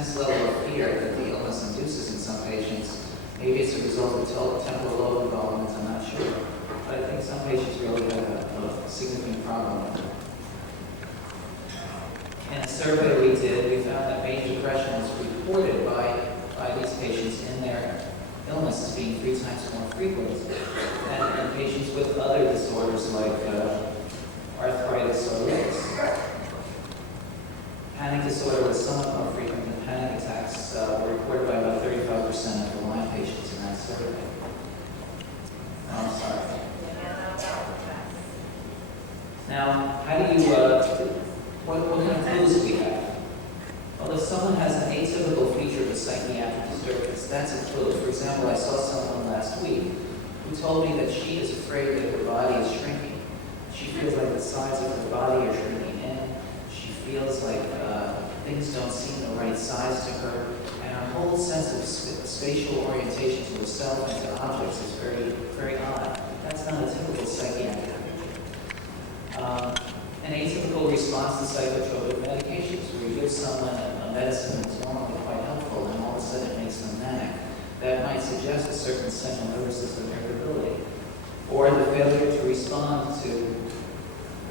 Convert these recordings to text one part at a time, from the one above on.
intense level of fear that the illness induces in some patients. Maybe it's a result of temporal lobe involvement, I'm not sure. But I think some patients really have a significant problem with it. In a survey we did, we found that major depression was reported by these patients in their illness as being 3 times more frequent than in patients with other disorders like arthritis or lips. Panic disorder was somewhat more frequent than panic attacks were reported by about 35% of the Lyme patients in that survey. Oh, I'm sorry. Now, how do you, what kind of clues do we have? Well, if someone has an atypical feature of a psychiatric disturbance, that's a clue. For example, I saw someone last week who told me that she is afraid that her body is shrinking. She feels like the size of her body are shrinking in. She feels like things don't seem the right size to her, and her whole sense of spatial orientation to herself and to objects is very, very odd. That's not a typical psychiatric feature. An atypical response to psychotropic medications, where you give someone a medicine that's normally quite helpful, and all of a sudden it makes them manic. That might suggest a certain central nervous system irritability, or the failure to respond to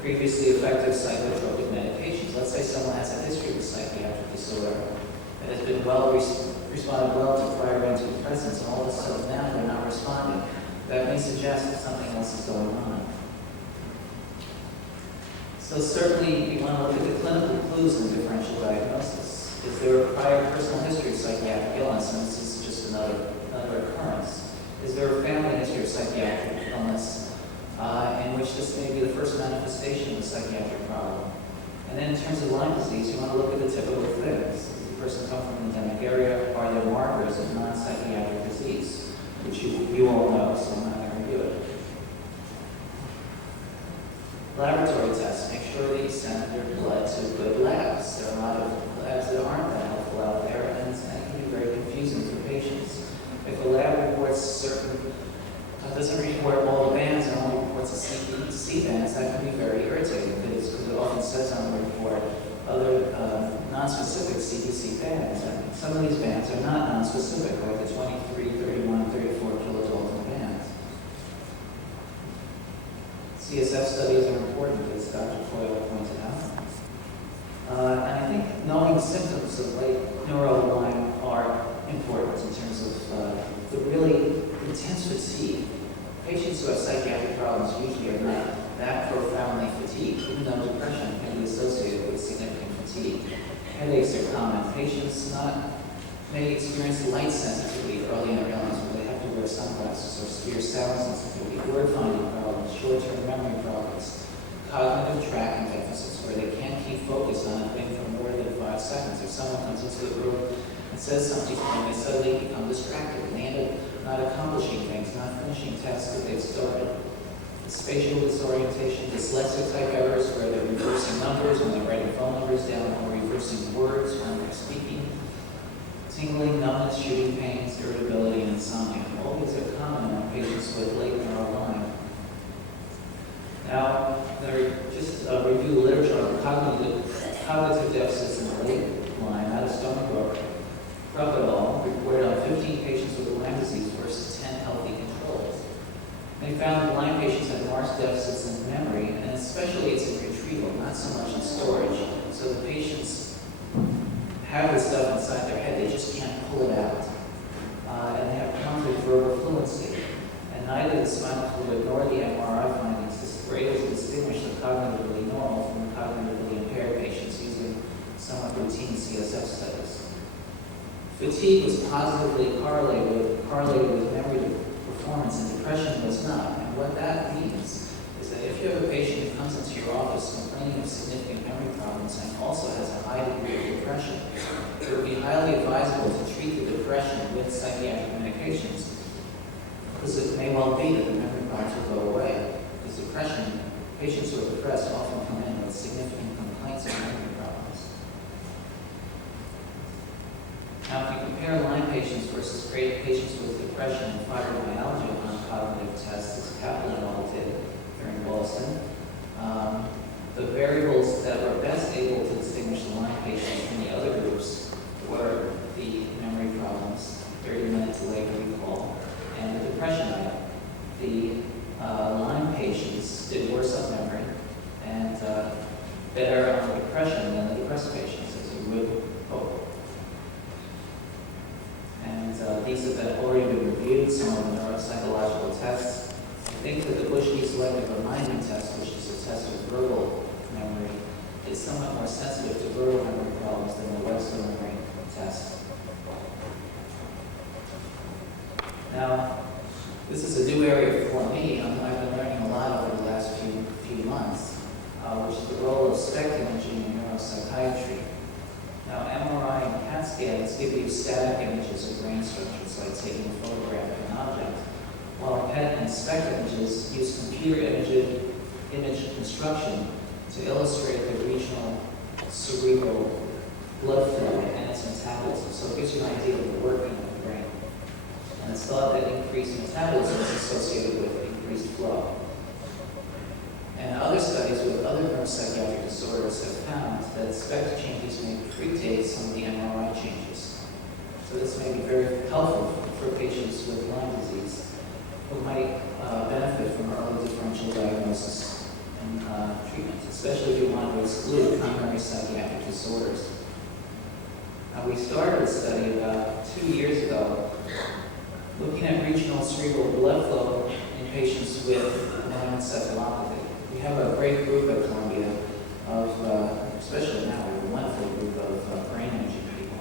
previously effective psychotropic medications. Let's say someone has a history of a psychiatric disorder that has been responded well to prior antidepressants, and all of a sudden now they're not responding. That may suggest that something else is going on. So certainly you want to look at the clinical clues in differential diagnosis. Is there a prior personal history of psychiatric illness, and this is just another occurrence? Is there a family history of psychiatric illness in which this may be the first manifestation of a psychiatric problem? And then in terms of Lyme disease, you want to look at the typical things. Does the person come from an endemic area? Are there markers of non-psychiatric disease? Which you all know, so I'm not going to review it. Laboratory tests. Make sure that you send your blood to good labs. There are a lot of labs that aren't that helpful out there, and it can be very confusing for patients. If a lab reports doesn't report all the bands and only reports the C bands, that can be very irritating because it often says on the report other non-specific CBC bands. And some of these bands are not non-specific, like the 23, 31, 34 kilodalton bands. CSF studies are important, as Dr. Coyle pointed out. And I think knowing the symptoms of late neural Lyme are important in terms of the really intense fatigue. Patients who have psychiatric problems usually are not that profoundly fatigued, even though depression can be associated with significant fatigue. Headaches are common. Patients may experience light sensitivity early in their illness, where they have to wear sunglasses, or severe sound sensitivity, word-finding problems, short-term memory problems, cognitive tracking deficits, where they can't keep focused on a thing for more than 5 seconds. If someone comes into the room and says something to them, they suddenly become distracted, and they end up not accomplishing things, not finishing tasks that they've started. Spatial disorientation, dyslexic type errors, where they're reversing numbers when they're writing phone numbers down, or reversing words when they're speaking. Tingling, numbness, shooting pains, irritability, and insomnia. All these are common in patients with late neural Lyme. Now, just review the literature on cognitive deficits in late Lyme out of Stony Brook. Crocodile reported on 15 patients with Lyme disease versus 10 healthy controls. They found that Lyme patients had marked deficits in memory, and especially it's in retrieval, not so much in storage. So the patients have this stuff inside their head, they just can't pull it out. And they have conflict verbal fluency. And neither the spinal fluid nor the MRI findings were able to distinguish the cognitively normal from the cognitively impaired patients using somewhat routine CSF studies. Fatigue was positively correlated with memory performance, and depression was not. And what that means is that if you have a patient who comes into your office complaining of significant memory problems and also has a high degree of depression, it would be highly advisable to treat the depression with psychiatric medications, because it may well be that the memory problems will go away. Because depression, patients who are depressed often come in with significant complaints of memory problems. Now, if you compare Lyme patients versus patients with depression and fibromyalgia on cognitive tests, as Kaplan and all did here in Boston, the variables that were best able to distinguish the Lyme patients from the other groups were better on depression than the depressed patients, as you would hope. And these have already been reviewed, some of the neuropsychological tests. I think that the Bushy selective alignment test, which is a test of verbal memory, is somewhat more sensitive to verbal memory problems than the Webster memory test. Now, this is a new area for me. I've been learning a lot over the last few months, which is the role of SPECT imaging in neuropsychiatry. Now, MRI and CAT scans give you static images of brain structures, like taking a photograph of an object, while PET and SPECT images use computer image construction to illustrate the regional cerebral blood flow and its metabolism. So it gives you an idea of the working of the brain. And it's thought that increased metabolism is associated with increased flow. And other studies with other neuropsychiatric disorders have found that SPECT changes may predate some of the MRI changes. So this may be very helpful for patients with Lyme disease who might benefit from early differential diagnosis and treatment, especially if you want to exclude primary psychiatric disorders. Now, we started a study about 2 years ago looking at regional cerebral blood flow in patients with Lyme encephalopathy. We have a great group at Columbia of, especially now, we have a wonderful group of brain imaging people.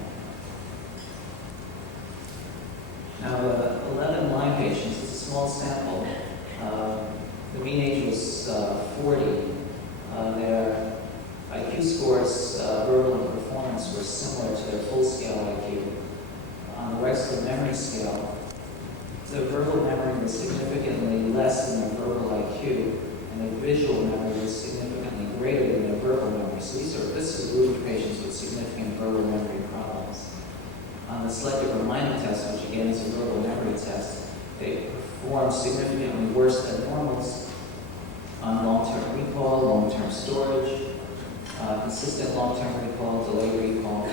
Now, the 11 Lyme patients, it's a small sample. The mean age was 40. Their IQ scores, verbal and performance, were similar to their full-scale IQ. On the Wechsler memory scale, the verbal memory was significantly less than their verbal IQ, and the visual memory was significantly greater than their verbal memory. So this is a group of patients with significant verbal memory problems. On the selective alignment test, which again is a verbal memory test, they performed significantly worse than normals on long-term recall, long-term storage, consistent long-term recall, delayed recall.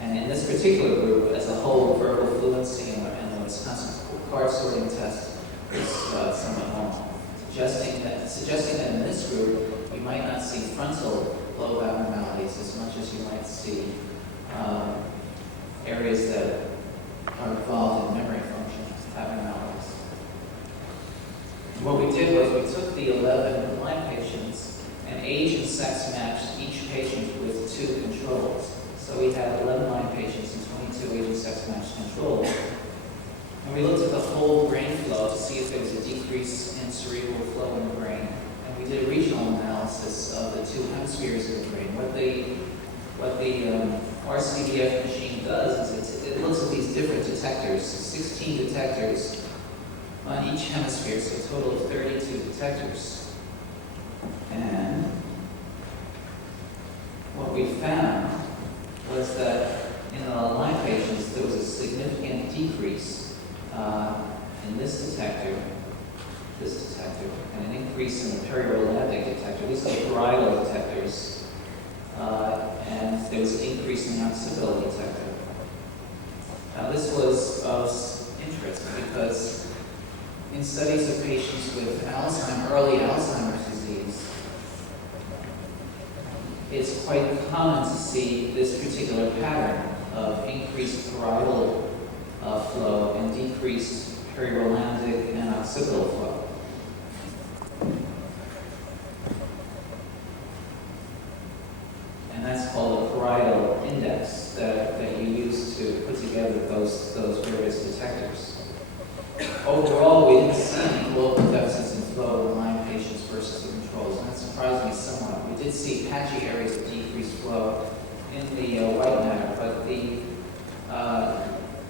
And in this particular group, as a whole, verbal fluency and the Wisconsin card sorting test is somewhat normal, suggesting that in this group, you might not see frontal lobe abnormalities as much as you might see areas that are involved in memory function abnormalities. And what we did was we took the 11 Lyme patients and age and sex matched each patient with 2 controls. So we had 11 Lyme patients and 22 age and sex matched controls. And we looked at the whole brain flow to see if there was a decrease in cerebral flow in the brain. And we did a regional analysis of the 2 hemispheres of the brain. What the RCDF machine does is it looks at these different detectors, 16 detectors on each hemisphere, so a total of 32 detectors. And what we found was that in the Lyme patients, there was a significant decrease in this detector, and an increase in the perirolandic detector. These are the parietal detectors, and there was an increase in the occipital detector. Now, this was of interest because in studies of patients with early Alzheimer's disease, it's quite common to see this particular pattern of increased parietal flow and decreased perirolandic and occipital flow. And that's called a parietal index that you use to put together those various detectors. Overall, we didn't see any global deficits in flow in Lyme patients versus the controls, and that surprised me somewhat. We did see patchy areas of decreased flow in the white matter, but the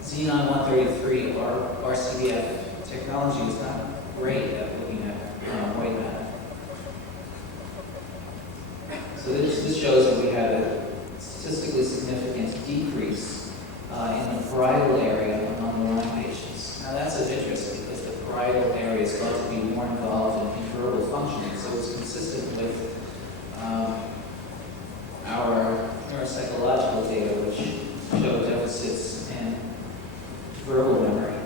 Xenon 133 RCDF technology is not great at looking at white matter. So this shows that we had a statistically significant decrease in the parietal area among the Lyme patients. Now that's of interest because the parietal area is thought to be more involved in verbal functioning, so it's consistent with our neuropsychological data, which show deficits in verbal memory.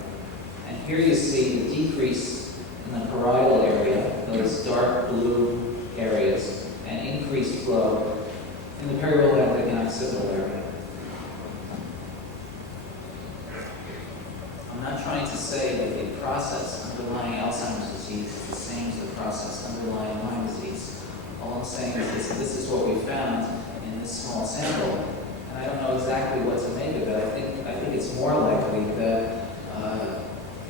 And here you see the decrease in the parietal area, those dark blue areas, and increased flow this, and this is what we found in this small sample. And I don't know exactly what to make of it. I think it's more likely that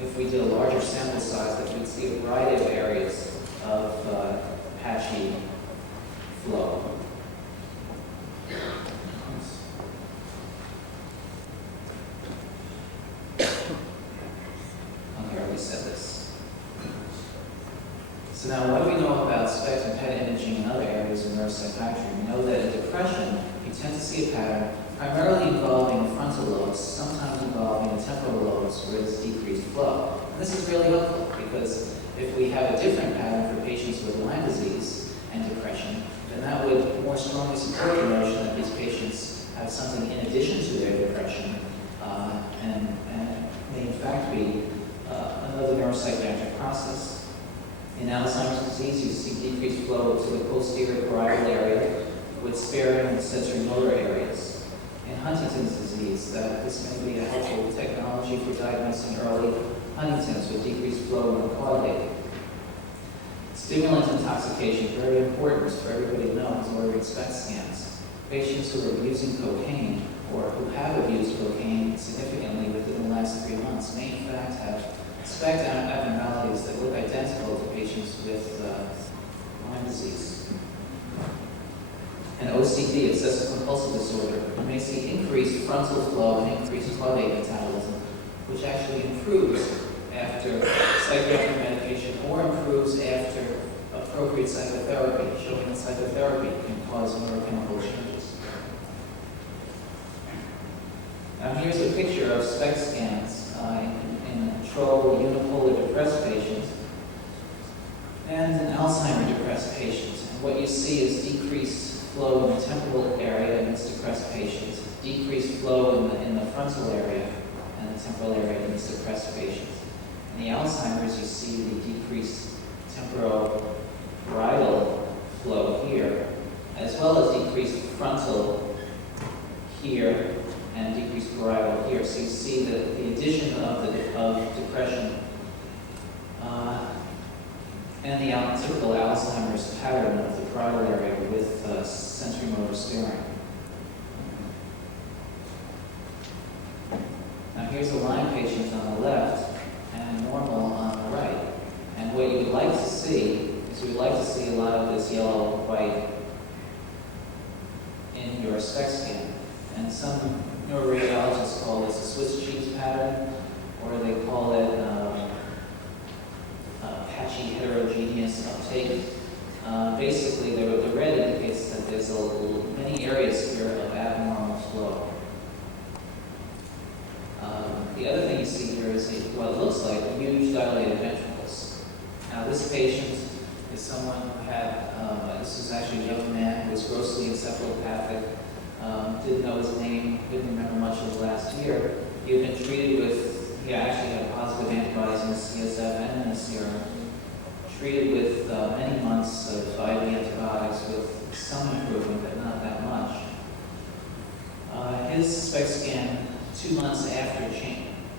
if we did a larger sample size, that we'd see a variety of areas of patchy flow. Okay, I already said this. So now, what do we know about SPECT and PET imaging in other areas of neuropsychiatry? We know that in depression, you tend to see a pattern primarily involving the frontal lobes, sometimes involving the temporal lobes where there's decreased flow. And this is really helpful because if we have a different pattern for patients with Lyme disease and depression, then that would more strongly support the notion that these patients have something in addition to their depression and may in fact be another neuropsychiatric process. In Alzheimer's disease, you see decreased flow to the posterior parietal area with sparing sensory motor areas. In Huntington's disease, this may be a helpful technology for diagnosing early Huntington's with decreased flow in the caudate. Stimulant intoxication, very important for everybody to know, is ordering SPECT scans. Patients who are abusing cocaine or who have abused cocaine significantly within the last 3 months may in fact have SPECT abnormalities that look identical to patients with Lyme disease. And OCD, obsessive compulsive disorder, you may see increased frontal flow and increased caudate metabolism, which actually improves after psychiatric medication or improves after appropriate psychotherapy, showing that psychotherapy can cause neurochemical changes. Now here's a picture of SPECT scans in a control unipolar depressed patient and an Alzheimer depressed patient. And what you see is decreased flow in the temporal area in this depressed patient, decreased flow in the frontal area and the temporal area in this depressed patient. In the Alzheimer's, you see the decreased temporoparietal flow here, as well as decreased frontal here and decreased parietal here. So you see the addition of depression and the typical Alzheimer's pattern of the parietal area with sensory motor sparing. Now here's the Lyme patient on the left and normal on the right. And what you would like to see is you would like to see a lot of this yellow-white in your SPECT scan. And some neuroradiologists call this a Swiss cheese pattern, or they call it patchy heterogeneous uptake. Basically, the red indicates that there's many areas here of abnormal flow. The other thing you see here is what looks like huge dilated ventricles. Now, this patient is someone who had, this is actually a young man who was grossly encephalopathic, didn't know his name, didn't remember much of last year. He had been treated with, he actually had positive antibodies in the CSF and in the serum, treated with many months of IV antibiotics with some improvement, but not that much. His SPECT scan 2 months after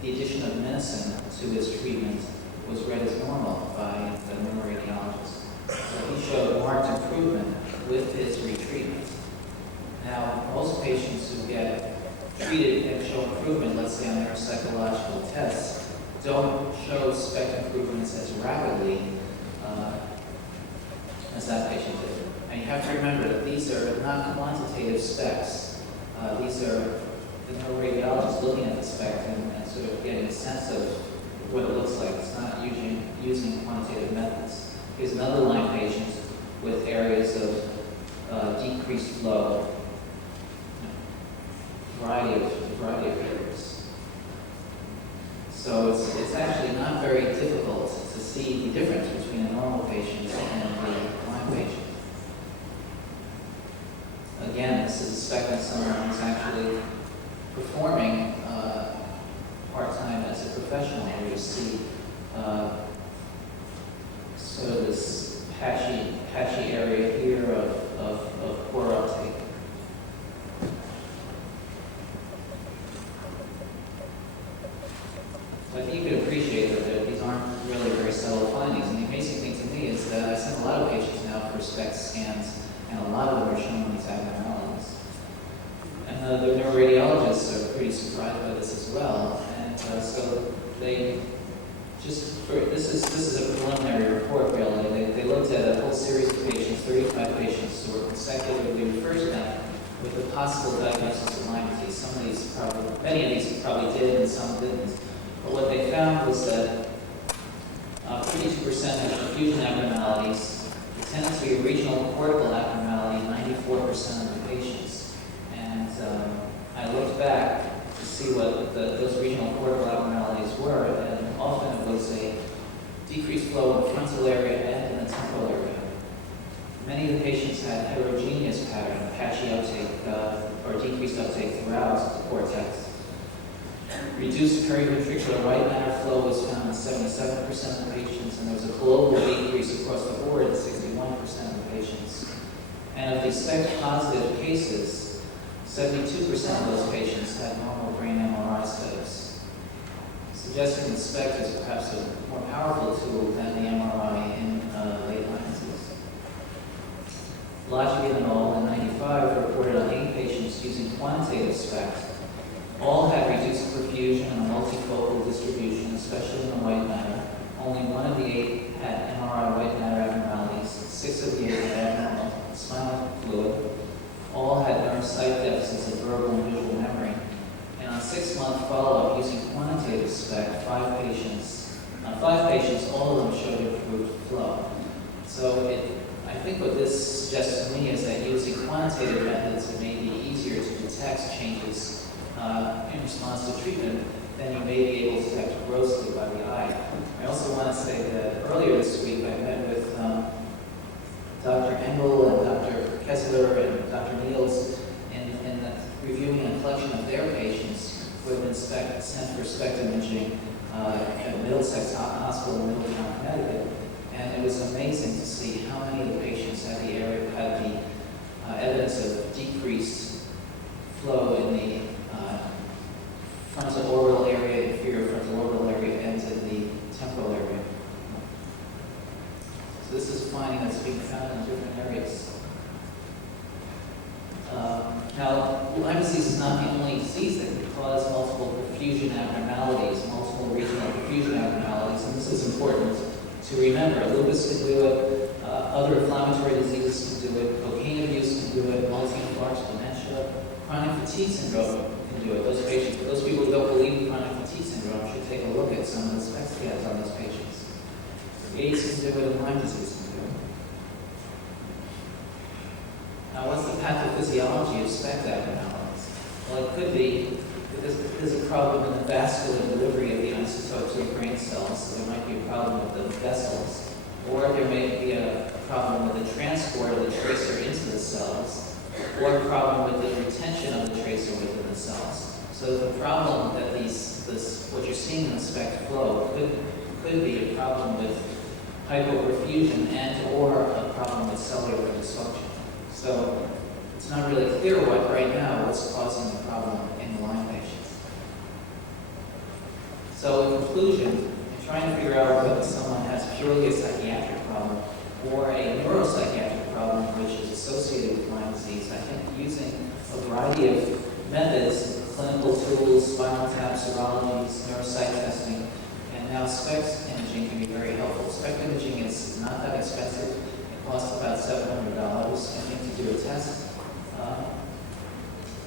the addition of medicine to his treatment was read as normal by the neuroradiologist. So he showed marked improvement with his retreatment. Now, most patients who get treated and show improvement, let's say on their psychological tests, don't show SPECT improvements as rapidly as that patient did. And you have to remember that these are not quantitative specs. These are the neuroradiologist looking at the SPECT and sort of getting a sense of what it looks like. It's not using quantitative methods. Here's another Lyme patient with areas of decreased flow, variety of areas. So it's actually not very difficult to see the difference between a normal patient and the Lyme patient. Again, this is a SPECT in someone who's actually performing part-time as a professional, where you see sort of this patchy area here of poor uptake. So I think you can appreciate that these aren't really very subtle findings. And the amazing thing to me is that I send a lot of patients now for SPECT scans and a lot of them are showing these abnormalities. And the neuroradiologists are pretty surprised by this as well, and so they this is a preliminary report really. They looked at a whole series of patients, 35 patients who were consecutively referred to them with a possible diagnosis of Lyme disease. Some of these many of these probably did and some didn't. But what they found was that 52% had perfusion abnormalities. It tended to be a regional cortical abnormality in 94% of the patients. And I looked back to see what those regional cortical abnormalities were, and often it was a decreased flow in the frontal area and in the temporal area. Many of the patients had heterogeneous pattern, patchy uptake or decreased uptake throughout the cortex. Reduced periventricular white matter flow was found in 77% of the patients, and there was a global decrease across the board in 61% of the patients. And of the SPECT-positive cases, 72% of those patients had normal brain MRI studies, suggesting that SPECT is perhaps a more powerful tool than the MRI in late Lyme disease. Logic et al. In 95 reported on 8 patients using quantitative SPECT. All had reduced perfusion and a multifocal distribution, especially in the white matter. Only one of the 8 had MRI white matter abnormalities. 6 of the 8 had abnormal spinal fluid. All had neuropsych deficits of verbal and visual memory. And on 6-month follow-up using quantitative SPECT, 5 patients, all of them showed improved flow. So I think what this suggests to me is that using quantitative methods, it may be easier to detect changes in response to treatment than you may be able to detect grossly by the eye. I also want to say that earlier this week I met with Dr. Engel and Dr. Kessler and Dr. Niels in reviewing a collection of their patients who had been sent for SPECT imaging at Middlesex Hospital in Middletown, Connecticut. And it was amazing to see how many of the patients had the evidence of decreased flow in the frontal orbital area, inferior frontal orbital area, and in the temporal area. So this is a finding that's being found in different areas. Now, Lyme disease is not the only disease that can cause multiple perfusion abnormalities, multiple regional perfusion abnormalities, and this is important to remember. Lupus can do it, other inflammatory diseases can do it, cocaine abuse can do it, multi-infarct dementia, chronic fatigue syndrome can do it. Those people who don't believe in chronic fatigue syndrome should take a look at some of the SPECT scans on those patients. AIDS can do it, and Lyme disease can do it. Now, what's the pathophysiology of SPECT abnormalities? Well, it could be that there's a problem in the vascular delivery of the isotope to the brain cells, so there might be a problem with the vessels, or there may be a problem with the transport of the tracer into the cells, or a problem with the retention of the tracer within the cells. So the problem that what you're seeing in the SPECT flow could be a problem with hypoperfusion and or a problem with cellular dysfunction. So it's not really clear right now what's causing the problem in Lyme patients. So in conclusion, in trying to figure out whether someone has purely a psychiatric problem or a neuropsychiatric problem which is associated with Lyme disease, I think using a variety of methods, clinical tools, spinal tap, serologies, neuropsych testing, and now SPECT imaging can be very helpful. SPECT imaging is not that expensive. It costs about $700, I think, to do a test.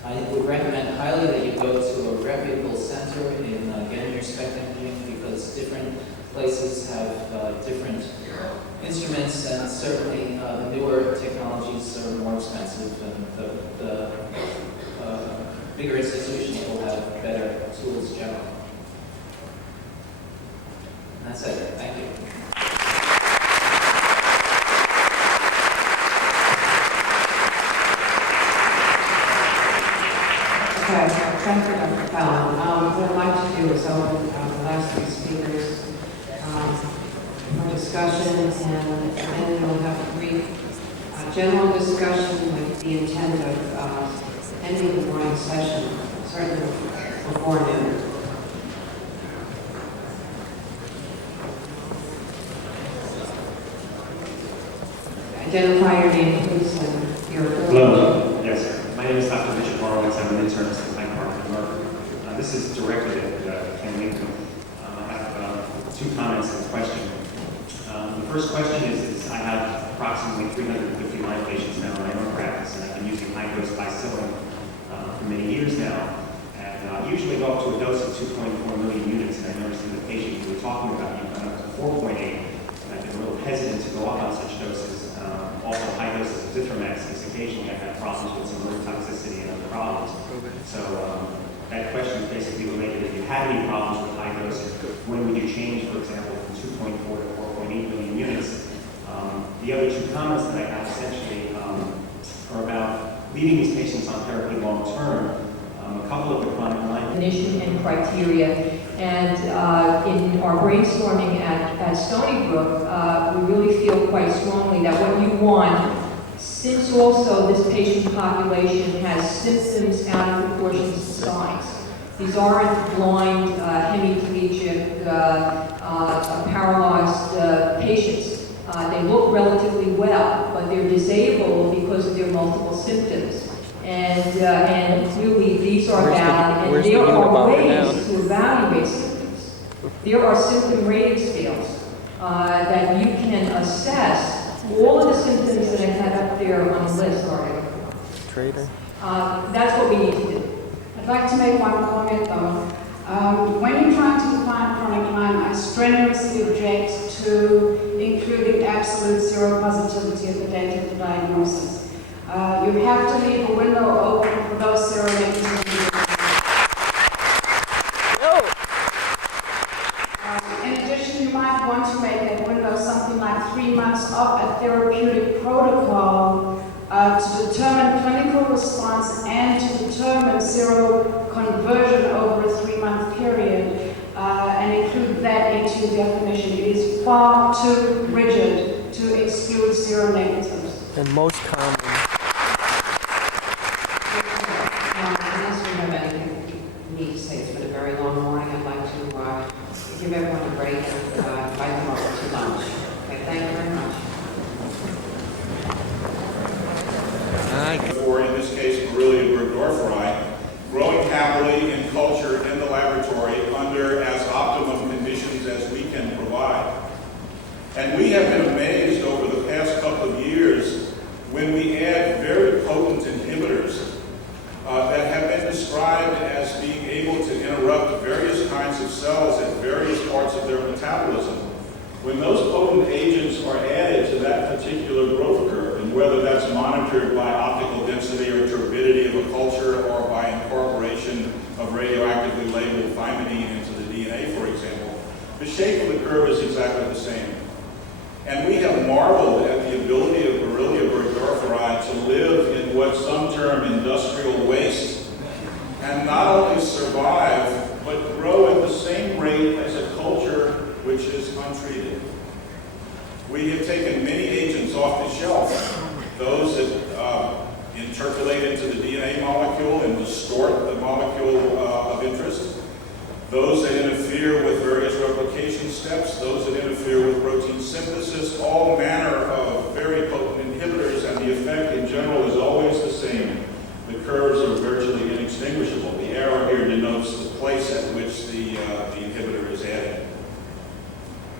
I would recommend highly that you go to a reputable center in getting your SPECT imaging, because different places have different instruments, and certainly the newer technologies are more expensive, and the bigger institutions will have better tools generally. And that's it. Thank you. Okay, thank you, Dr. Fallon. What I'd like to do is open the last 3 speakers for discussion, and then we'll have a brief general discussion with the intent of ending the morning session, certainly before noon. Identify your name, please, and This is directed at Ken Lincoln. I have two comments and a question. The first question is I have approximately 350 Lyme patients now in my own practice, and I've been using high-dose bicillin for many years now. And I usually go up to a dose of 2.4 million units, and I noticed in the patient you were talking about, you went up to 4.8, and I've been a little hesitant to go up on such doses. Also, high doses of Zithromax, because occasionally I've had problems with some liver toxicity and other problems. So that question is basically related. If you had any problems with high doses, when would you change, for example, from 2.4 to 4.8 million units? The other two comments that I have essentially are about leaving these patients on therapy long term. A couple of the chronic Lyme definition and criteria. And in our brainstorming at Stony Brook, we really feel quite strongly that what you want, since also this patient population has symptoms out of proportion to size. These aren't blind, hemiplegic, paralyzed patients. They look relatively well, but they're disabled because of their multiple symptoms. And clearly these are valid, and there are ways to evaluate symptoms. There are symptom rating scales that you can assess all of the symptoms that I had up there on the list already. Trader. That's what we need to do. I'd like to make one comment though. When you're trying to define chronic Lyme, I strenuously object to including absolute seropositivity at the date of the diagnosis. You have to leave a window open for those seronegative. In addition, you might want to make that window something like 3 months of a therapeutic protocol to determine clinical response and to determine seroconversion over a 3-month period and include that into your definition. It is far too rigid to exclude seronegatives. And most common. Unless we have anything we need to say, it's been a very long morning. I'd like to give everyone a break and invite them over to lunch. Okay, thank you very much. Or in this case, Borrelia burgdorferi, growing happily in culture in the laboratory under as optimum conditions as we can provide. And we have been amazed over the past couple of years when we add very potent inhibitors that have been described as being able to interrupt various kinds of cells at various parts of their metabolism. When those potent agents are added to that particular growth curve, and whether that's monitored by optical density or turbidity of a culture or by incorporation of radioactively labeled thymidine into the DNA, for example, the shape of the curve is exactly the same. And we have marveled at the ability of Borrelia burgdorferi to live in what some term industrial waste and not only survive, but grow at the same rate as a culture which is untreated. We have taken many agents off the shelf, those that interpolate into the DNA molecule and distort the molecule of interest, those that interfere with various replication steps, those that interfere with protein synthesis, all manner of very potent inhibitors, and the effect in general is always the same. The curves are virtually inextinguishable. The arrow here denotes the place at which the inhibitor is added.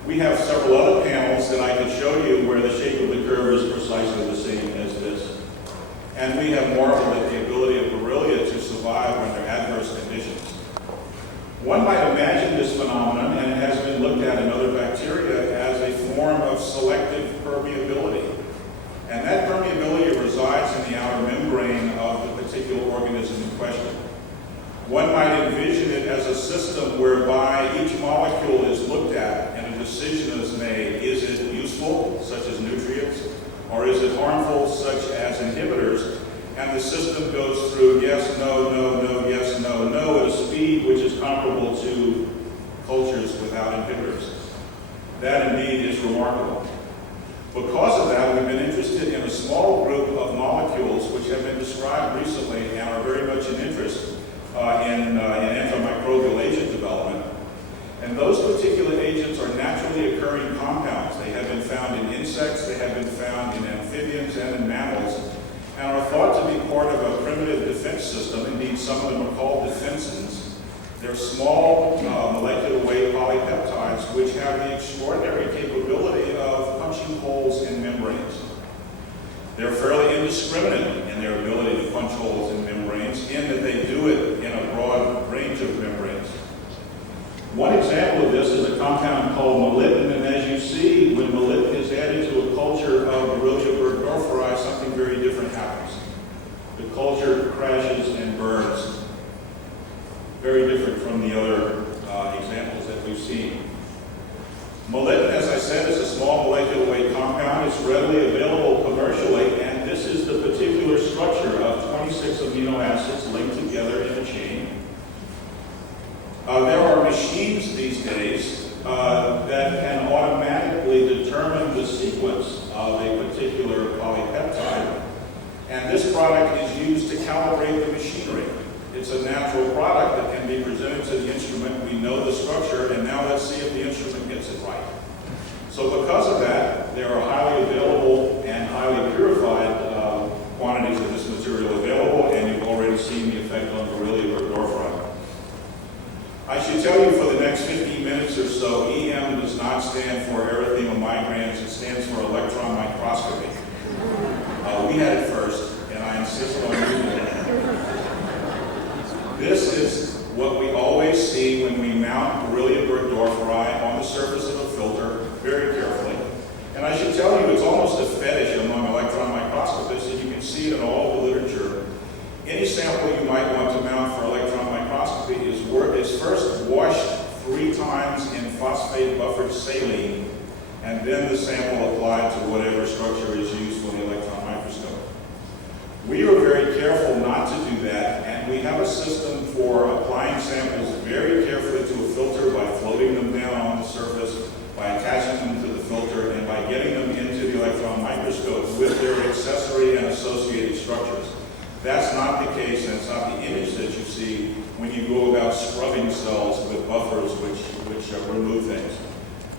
We have several other panels that I could show you where the shape of the curve is precisely the same as this. And we have marveled at the ability of Borrelia to survive under adverse conditions. One might imagine this phenomenon, and it has been looked at in other bacteria, as a form of selective permeability. And that permeability resides in the outer membrane of the particular organism in question. One might envision it as a system whereby each molecule is looked at and a decision is made. Is it useful, such as nutrients, or is it harmful, such as inhibitors? And the system goes through yes, no, no, no, yes, no, no, at a speed which is comparable to cultures without inhibitors. That indeed is remarkable. Because of that, we've been interested in a small group of molecules which have been described recently and are very much in interest in antimicrobial agent development. And those particular agents are naturally occurring compounds. They have been found in insects, they have been found in amphibians and in mammals, and are thought to be part of a primitive defense system. Indeed, some of them are called defensins, They're small molecular weight polypeptides which have the extraordinary capability of punching holes in membranes. They're fairly indiscriminate in their ability to punch holes in membranes, in that they do it in a broad range of membranes. One example of this is a compound called molybdenum, and as you see, when molybdenum is added to a culture of Borrelia burgdorferi, something very different happens. The culture crashes and burns. Very different from the other examples that we've seen. Molybdenum, as I said, is a small molecular weight compound. It's readily available commercially, and this is the particular structure of 26 amino acids linked together in a chain. There are machines these days that can automatically determine the sequence of a particular polypeptide, and this product is used to calibrate the machinery. It's a natural product that can be presented to the instrument. We know the structure, and now let's see if the instrument gets it right. So because of that, there are highly available and highly purified quantities of this material available, and you've already seen the effect on Borrelia burgdorferi. I should tell you for the next 15 minutes or so, EM does not stand for erythema migrans. It stands for electron microscopy. We had it first, and I insist on using it. This is what we always see when we mount Borrelia burgdorferi on the surface of a filter very carefully. And I should tell you, it's almost a fetish among electron microscopists, and you can see it in all the literature. Any sample you might want to mount for electron microscopy is first washed 3 times in phosphate buffered saline, and then the sample applied to whatever structure is used for the electron microscope. We are very careful not to do that, and we have a system for applying samples very carefully to a filter by floating them down on the surface, by attaching them to the filter, and by getting them into the electron microscope with their accessory and associated structures. That's not the case, and it's not the image that you see when you go about scrubbing cells with buffers which remove things.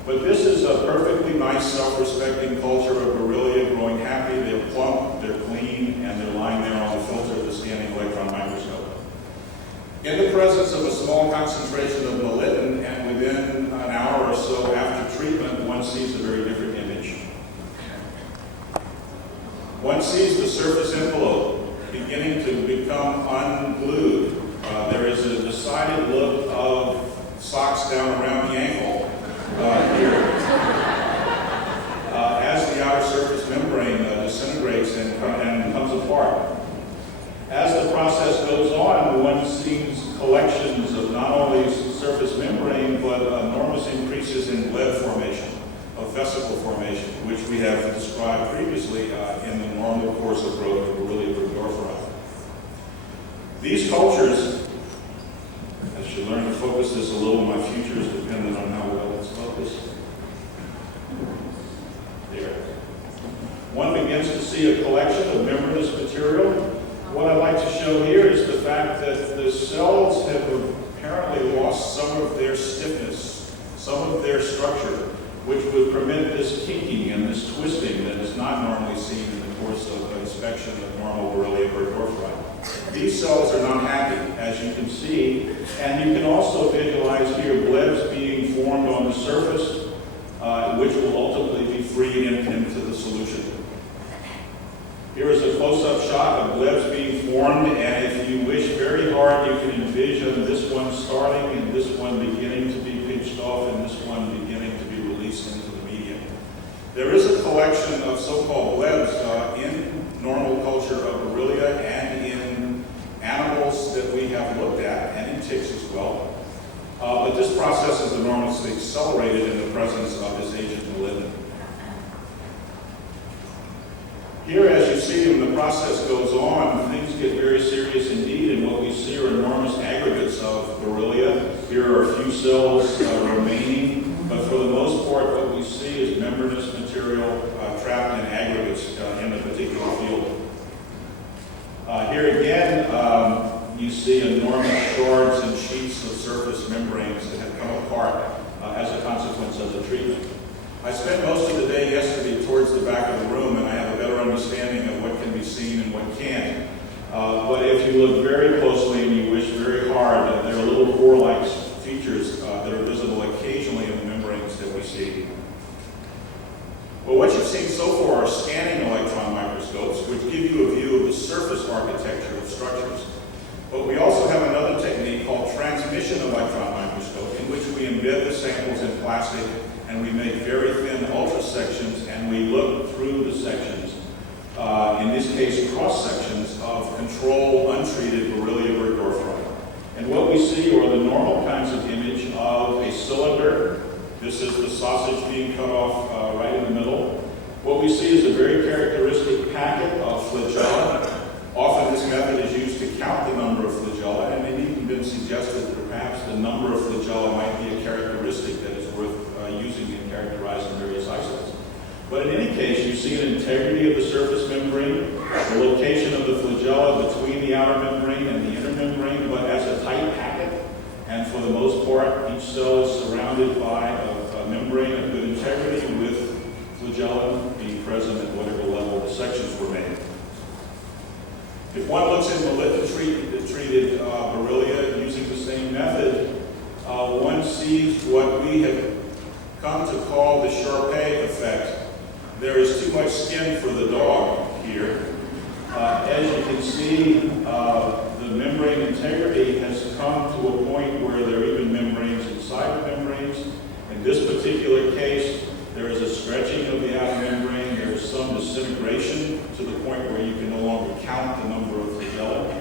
But this is a perfectly nice, self-respecting culture of Borrelia growing happy. They're plump, they're clean, and they're lying there on the filter of the scanning electron microscope. In the presence of a small concentration of molybdenum, and within an hour or so after treatment, one sees a very different image. One sees the surface envelope beginning to become unglued. There is a decided look of socks down around the ankle here. As the outer surface membrane disintegrates and comes apart. As the process goes on, one sees collections of not only surface membrane, but enormous increases in bleb formation, of vesicle formation, which we have described previously in the normal course of growth of Borrelia burgdorferi. These cultures, I should learn to focus this a little, my future is dependent on how well it's focused. There. One begins to see a collection of membranous material. What I'd like to show here is the fact that the cells have apparently lost some of their stiffness, some of their structure, which would permit this kinking and this twisting that is not normally seen in the course of inspection of normal Borrelia burgdorferi. These cells are not happy, as you can see, and you can also visualize here blebs being formed on the surface, which will ultimately be freed into the solution. Here is a close-up shot of blebs being formed, and if you wish very hard, you can envision this one starting and this one beginning to be pinched off and this one beginning to be released into the medium. There is a collection of so-called blebs in normal culture of Borrelia and in animals that we have looked at, and in ticks as well. But this process is enormously accelerated in the presence of this agent molybdenum. Here, as you see, when the process goes on, things get very serious indeed, and what we see are enormous aggregates of Borrelia. Here are a few cells remaining, but for the most part, what we see is membranous material trapped in aggregates in a particular field. Here again, you see enormous shards and sheets of surface membranes that have come apart as a consequence of the treatment. I spent most of the day yesterday towards the back of the room, and I have a better understanding of what can be seen and what can't. But if you look very closely and you wish very hard, there are little core-like plastic, and we make very thin ultra sections, and we look through the sections, in this case cross sections of control untreated Borrelia burgdorferi. And what we see are the normal kinds of image of a cylinder. This is the sausage being cut off right in the middle. What we see is a very characteristic packet of flagella. Often this method is used to count the number of flagella, and it even been suggested that perhaps the number of flagella might be a characteristic that is worth using in characterizing various isolates. But in any case, you see an integrity of the surface membrane, the location of the flagella between the outer membrane and the inner membrane, but as a tight packet. And for the most part, each cell is surrounded by a membrane of good integrity with flagella being present at whatever level the sections were made. If one looks at malignant-treated Borrelia using the same method, one sees what we have come to call the Sharpei effect. There is too much skin for the dog here. As you can see, the membrane integrity has come to a point where there are even membranes inside the membranes. In this particular case, there is a stretching of the outer membrane. There is some disintegration to the point where you can no longer count the number of flagella.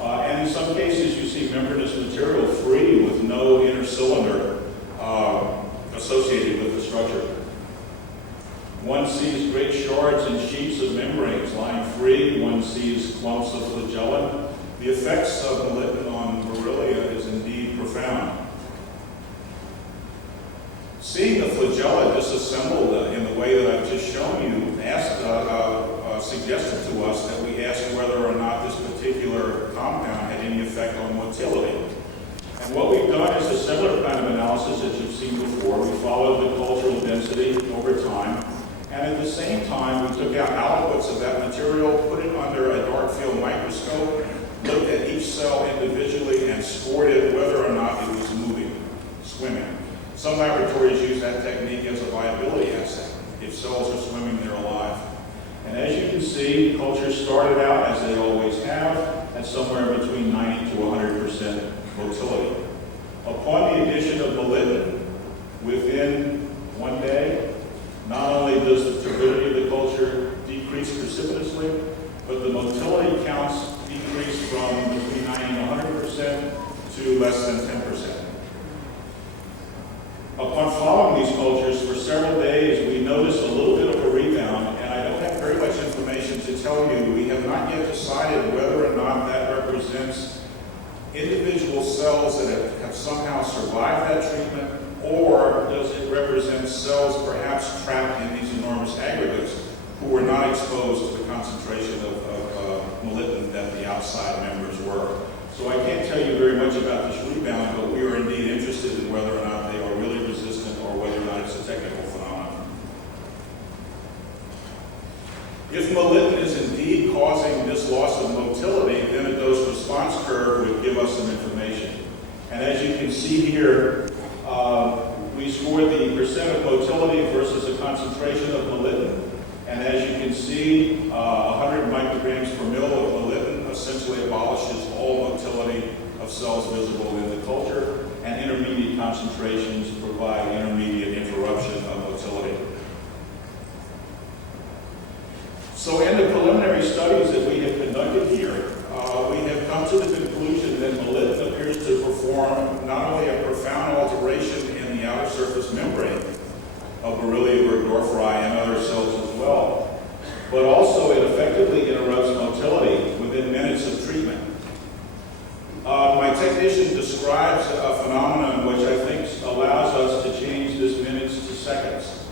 And in some cases, you see membranous material free with no inner cylinder associated with the structure. One sees great shards and sheets of membranes lying free. One sees clumps of flagella. The effects of malignant on Borrelia is indeed profound. Seeing the flagella disassembled in the way that I've just shown you suggested to us that we ask whether or not this particular compound had any effect on motility. And what we've done is a similar kind of analysis that you've seen before. We followed the cultural density over time, and at the same time we took out aliquots of that material, put it under a dark field microscope, looked at each cell individually, and scored it whether or not it was moving, swimming. Some laboratories use that technique as a viability assay. If cells are swimming, they're alive. And as you can see, cultures started out, as they always have, at somewhere between 90 to 100% motility. Upon the addition of malignant, within 1 day, not only does the turbidity of the culture decrease precipitously, but the motility counts decrease from between 90 and 100% to less than 10%. Upon following these cultures for several days, we noticed a little bit of a rebound, and I don't have very much information to tell you. We have not yet decided whether or not that represents individual cells that have somehow survived that treatment, or does it represent cells perhaps trapped in these enormous aggregates who were not exposed to the concentration of malignant that the outside members were. So I can't tell you very much about this rebound, but we are indeed interested in whether or not they are really resistant or whether or not it's a technical phenomenon. If malignant is indeed causing this loss of motility, then a dose-response curve would give us some information. And as you can see here, we scored the percent of motility versus a concentration of malignant. And as you can see, 100 micrograms per mil of malignant essentially abolishes all motility of cells visible in the culture, and intermediate concentrations provide intermediate interruption of motility. So in the preliminary studies that we have conducted here, we have come to the conclusion that malignant appears to perform not only a profound alteration in the outer surface membrane of Borrelia burgdorferi and other cells as well, but also it effectively interrupts motility within minutes of treatment. My technician describes a phenomenon which I think allows us to change this minutes to seconds.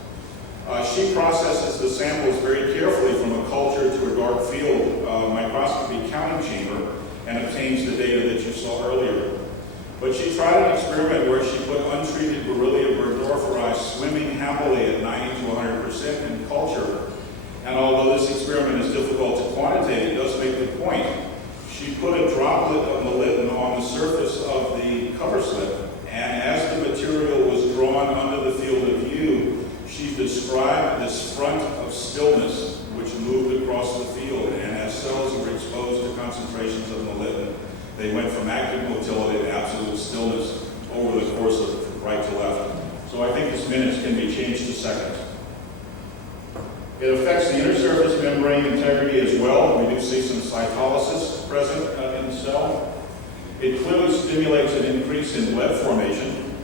She processes the samples very carefully from a culture to a dark field microscopy counting chamber and obtains the data that you saw earlier. But she tried an experiment where she put untreated Borrelia burgdorferi swimming happily at 90 to 100% in culture. And although this experiment is difficult to quantitate, it does make the point. She put a droplet of malignant on the surface of the cover slip, and as the material was drawn under the field of view, she described this front of stillness which moved across the field, and as cells were exposed to concentrations of malignant, they went from active motility to absolute stillness over the course of right to left. So I think this minutes can be changed to seconds. It affects the inner surface membrane integrity as well. We do see some cytolysis present in the cell. It clearly stimulates an increase in blood formation.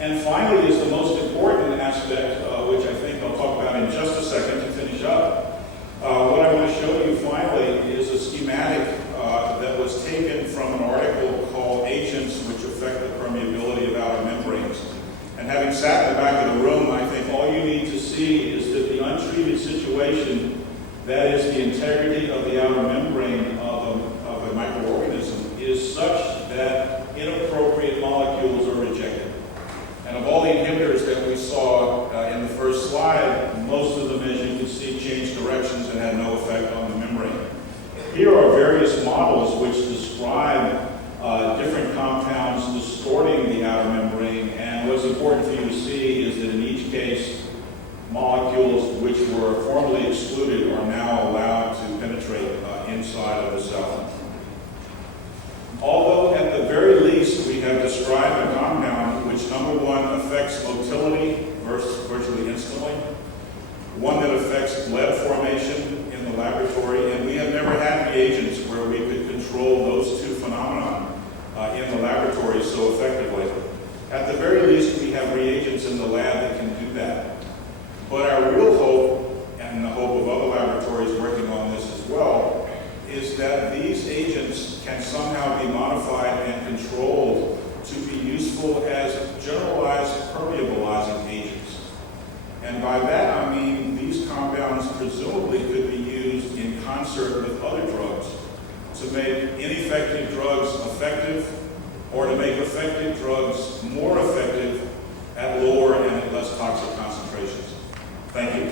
And finally is the most important aspect, which I think I'll talk about in just a second to finish up. What I want to show you finally is a schematic that was taken from an article called Agents Which Affect the Permeability of Outer Membranes. And having sat in the back of the room, I think all you need to see is that the untreated situation, that is the integrity of the outer membrane of a microorganism, is such that inappropriate molecules are rejected. And of all the inhibitors that we saw in the first slide, most of them, as you can see, changed directions and had no effect on the membrane. Here are various models which describe different compounds distorting the outer membrane, and what's important for you to see is that in each case, molecules which were formerly excluded are now allowed to penetrate inside of the cell. Although at the very least we have described a compound which, number one, affects motility virtually instantly, one that affects lead formation in the laboratory, and we have never had reagents where we could control those two phenomena in the laboratory so effectively. At the very least, we have reagents in the lab that can do that. But our real hope, and the hope of other laboratories working on this as well, is that these agents can somehow be modified and controlled to be useful as generalized permeabilizing agents. And by that I mean these compounds presumably could be used in concert with other drugs to make ineffective drugs effective, or to make effective drugs more effective at lower and at less toxic concentrations. Thank you.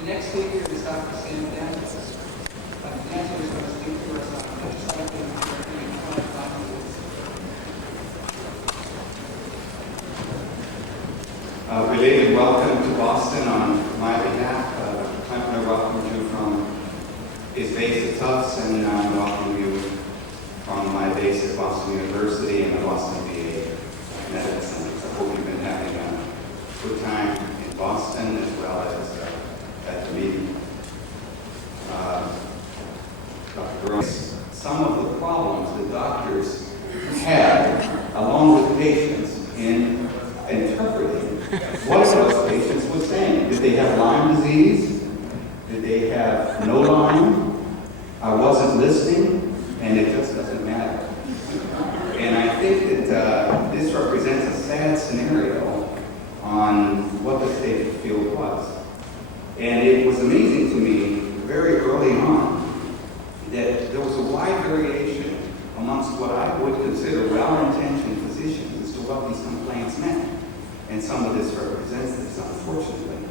The next speaker is Dr. Sam Dantas. Dr. Dantas is going to speak to us on legislative and chronic viruses. Related welcome to Boston on my behalf. I'm going to welcome you from his base at Tufts, and I welcome you from my base at Boston University and the Boston VA Medical Center. I hope you've been having a good time in Boston as well as at the meeting. Dr. Gross, some of the problems the doctors had, along with patients, in interpreting what those patients were saying. Did they have Lyme disease? Did they have no Lyme? I wasn't listening, and it just doesn't matter. And I think that this represents a sad scenario on what the state of the field was. And it was amazing to me very early on that there was a wide variation amongst what I would consider well-intentioned physicians as to what these complaints meant. And some of this represents this, unfortunately.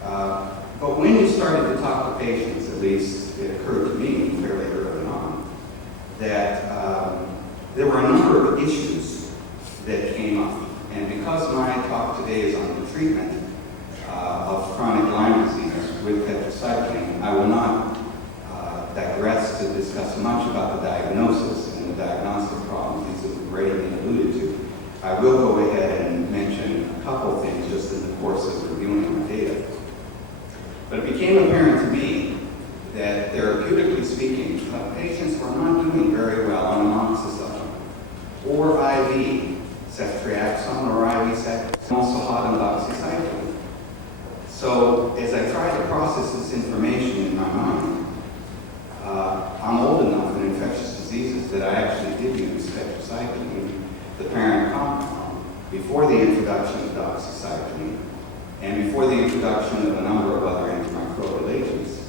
But when you started to talk to patients, at least it occurred to me fairly early on, that there were a number of issues that came up. And because my talk today is on the treatment of chronic Lyme disease with tetracycline, I will not digress to discuss much about the diagnosis and the diagnostic problems these have greatly alluded to. I will go ahead and mention a couple things just in the course of reviewing my data. But it became apparent to me that therapeutically speaking, patients were not doing very well on amoxicillin or IV ceftriaxone or IV ceftriaxone, also hot and doxycycline. So as I tried to process this information in my mind, I'm old enough in infectious diseases that I actually did use tetracycline, the parent compound, before the introduction of doxycycline and before the introduction of a number of other antimicrobial agents.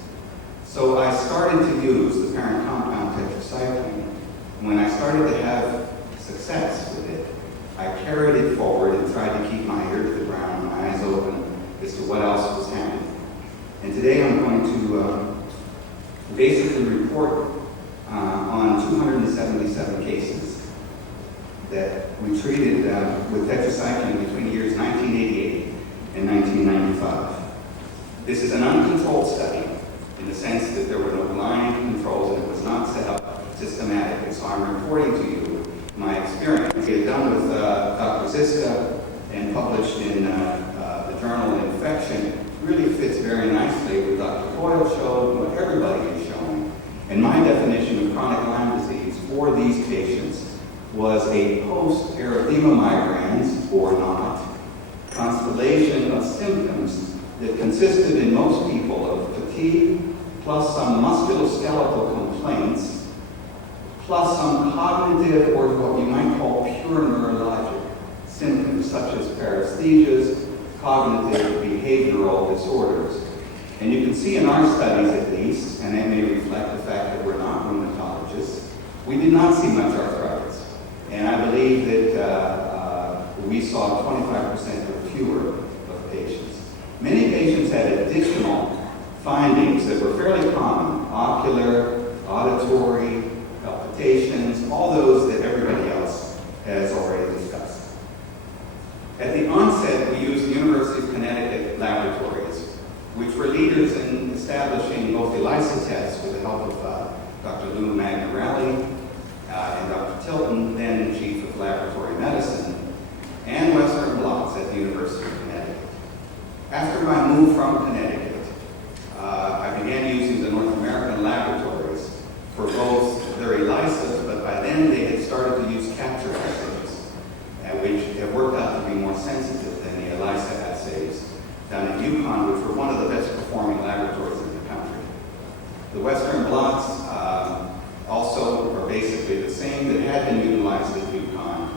So I started to use the parent compound tetracycline. When I started to have success with it, I carried it forward and tried to keep my ear to the ground, my eyes open as to what else was happening. And today I'm going to basically report on 277 cases that we treated with tetracycline between the years 1988 in 1995. This is an uncontrolled study in the sense that there were no blind controls and it was not set up systematically. So I'm reporting to you my experience. It was done with Dr. Ziska and published in the journal Infection. Really fits very nicely with Dr. Coyle showed, what everybody is showing. And my definition of chronic Lyme disease for these patients was a post-erythema migraines, or not, constellation of symptoms that consisted in most people of fatigue, plus some musculoskeletal complaints, plus some cognitive or what you might call pure neurologic symptoms, such as paresthesias, cognitive behavioral disorders. And you can see in our studies at least, and that may reflect the fact that we're not rheumatologists, we did not see much arthritis. And I believe that we saw 25% or fewer of patients. Many patients had additional findings that were fairly common: ocular, auditory, palpitations, all those that everybody else has already discussed. At the onset, we used the University of Connecticut laboratories, which were leaders in establishing both ELISA tests with the help of Dr. Lou Magnarelli and Dr. Tilton, then Chief of Laboratory Medicine, and Western blots at the University of Connecticut. After my move from Connecticut, I began using the North American laboratories for both their ELISAs, but by then they had started to use capture assays, which have worked out to be more sensitive than the ELISA assays down at UConn, which were one of the best performing laboratories in the country. The Western blots also are basically the same that had been utilized at UConn.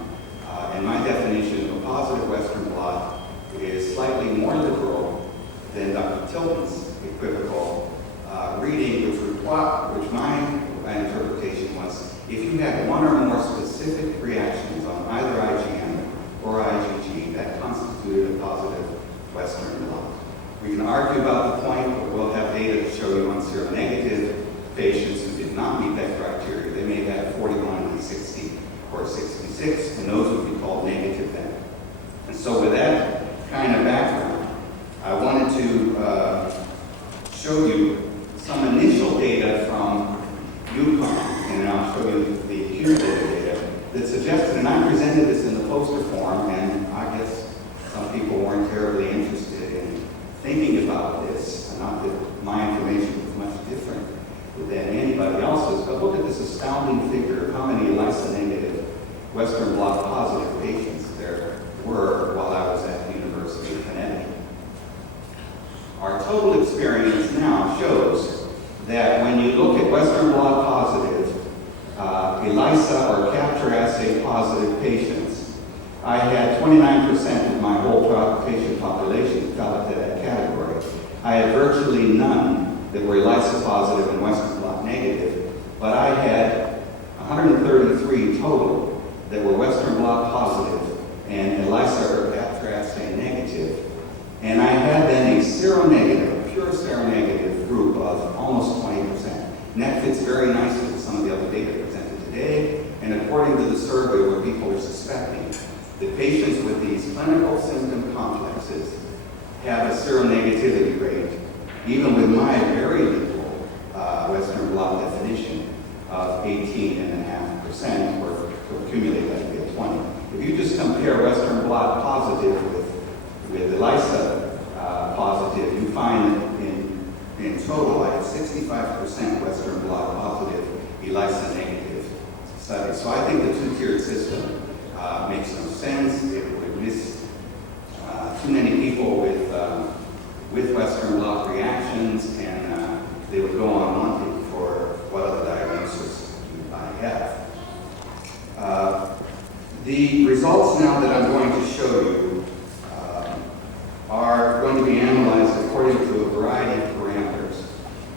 And my definition of a positive Western blot is slightly more liberal than Dr. Tilton's equivocal reading, which my interpretation was, if you had one or more specific reactions on either IgM or IgG, that constituted a positive Western blot. We can argue about the point, but we'll have data to show you on seronegative patients who did not meet that criteria. They may have 41, 60, or 66, and those would be called negative then. And so with that kind of background, I wanted to show you some initial data from UConn, and I'll show you the cumulative data that suggested, and I presented this in the poster form, and I guess some people weren't terribly interested in thinking about this. Not that my information was much different than anybody else's, but look at this astounding figure of how many ELISA negative Western blot positive patients there were while I was at the University of Connecticut. Our total experience now shows that when you look at Western blot positive, ELISA or capture assay positive patients, I had 29% of my whole patient population fell into that category. I had virtually none that were ELISA positive and Western blot negative, but I had 133 total that were Western blot positive and ELISA or capture assay negative. And I had then a seronegative, a pure seronegative group of almost 20%. And that fits very nicely with some of the other data presented today, and according to the survey where people are suspecting that patients with these clinical symptom complexes have a seronegativity rate, even with my very liberal Western blot definition of 18.5%, or to accumulate that to get 20. If you just compare Western blot positive with ELISA positive, you find that in total I had 65% Western blot positive, ELISA negative studies. So I think the two-tiered system makes no sense. It would miss too many people with Western blot reactions, and they would go on wanting for what other diagnosis you might have. The results now that I'm going to show you are going to be analyzed according to a variety of parameters.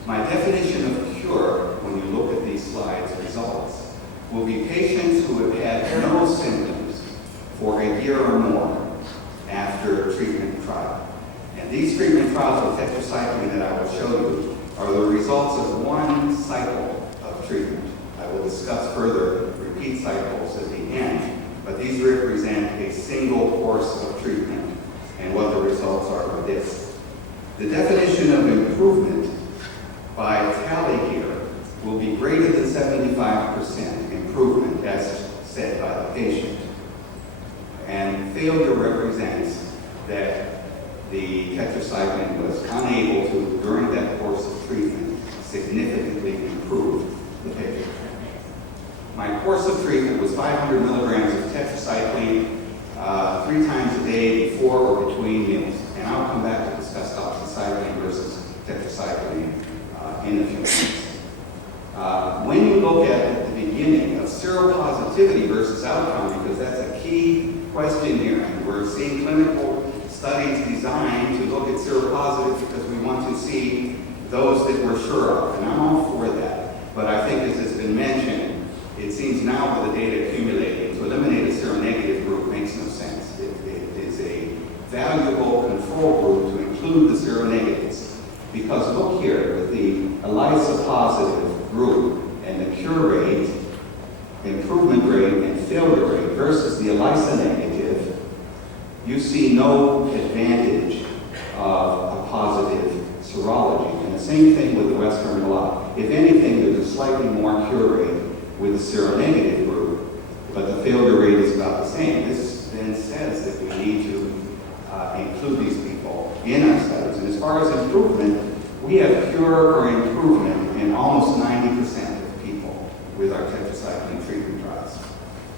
My definition of cure, when you look at these slides' results, will be patients who have had no symptoms for a year or more after a treatment trial. And these treatment trials of tetracycline that I will show you are the results of one cycle of treatment. I will discuss further repeat cycles at the end, but these represent a single course of treatment. and what the results are with this. The definition of improvement by tally here will be greater than 75% improvement as said by the patient. And failure represents that the tetracycline was unable to, during that course of treatment, significantly improve the patient. My course of treatment was 500 milligrams of tetracycline 3 times a day before or between meals. And I'll come back to discuss doxycycline versus tetracycline in a few minutes. When you look at the beginning of seropositivity versus outcome, because that's a key question here, and we're seeing clinical studies designed to look at seropositive because we want to see those that we're sure of, and I'm all for that. But I think, as has been mentioned, it seems now with the data accumulating, to eliminate a seronegative group makes no sense. It is a valuable control group to include the seronegatives. Because look here, with the ELISA positive group and the cure rate, improvement rate, and failure rate versus the ELISA negative, you see no advantage of a positive serology. And the same thing with the Western blot. If anything, there's a slightly more cure rate with the seronegative group, but the failure rate is about the same. This then says that we need to include these people in our studies. And as far as improvement, we have cure or improvement in almost 90% of people with our tetracycline treatment trials.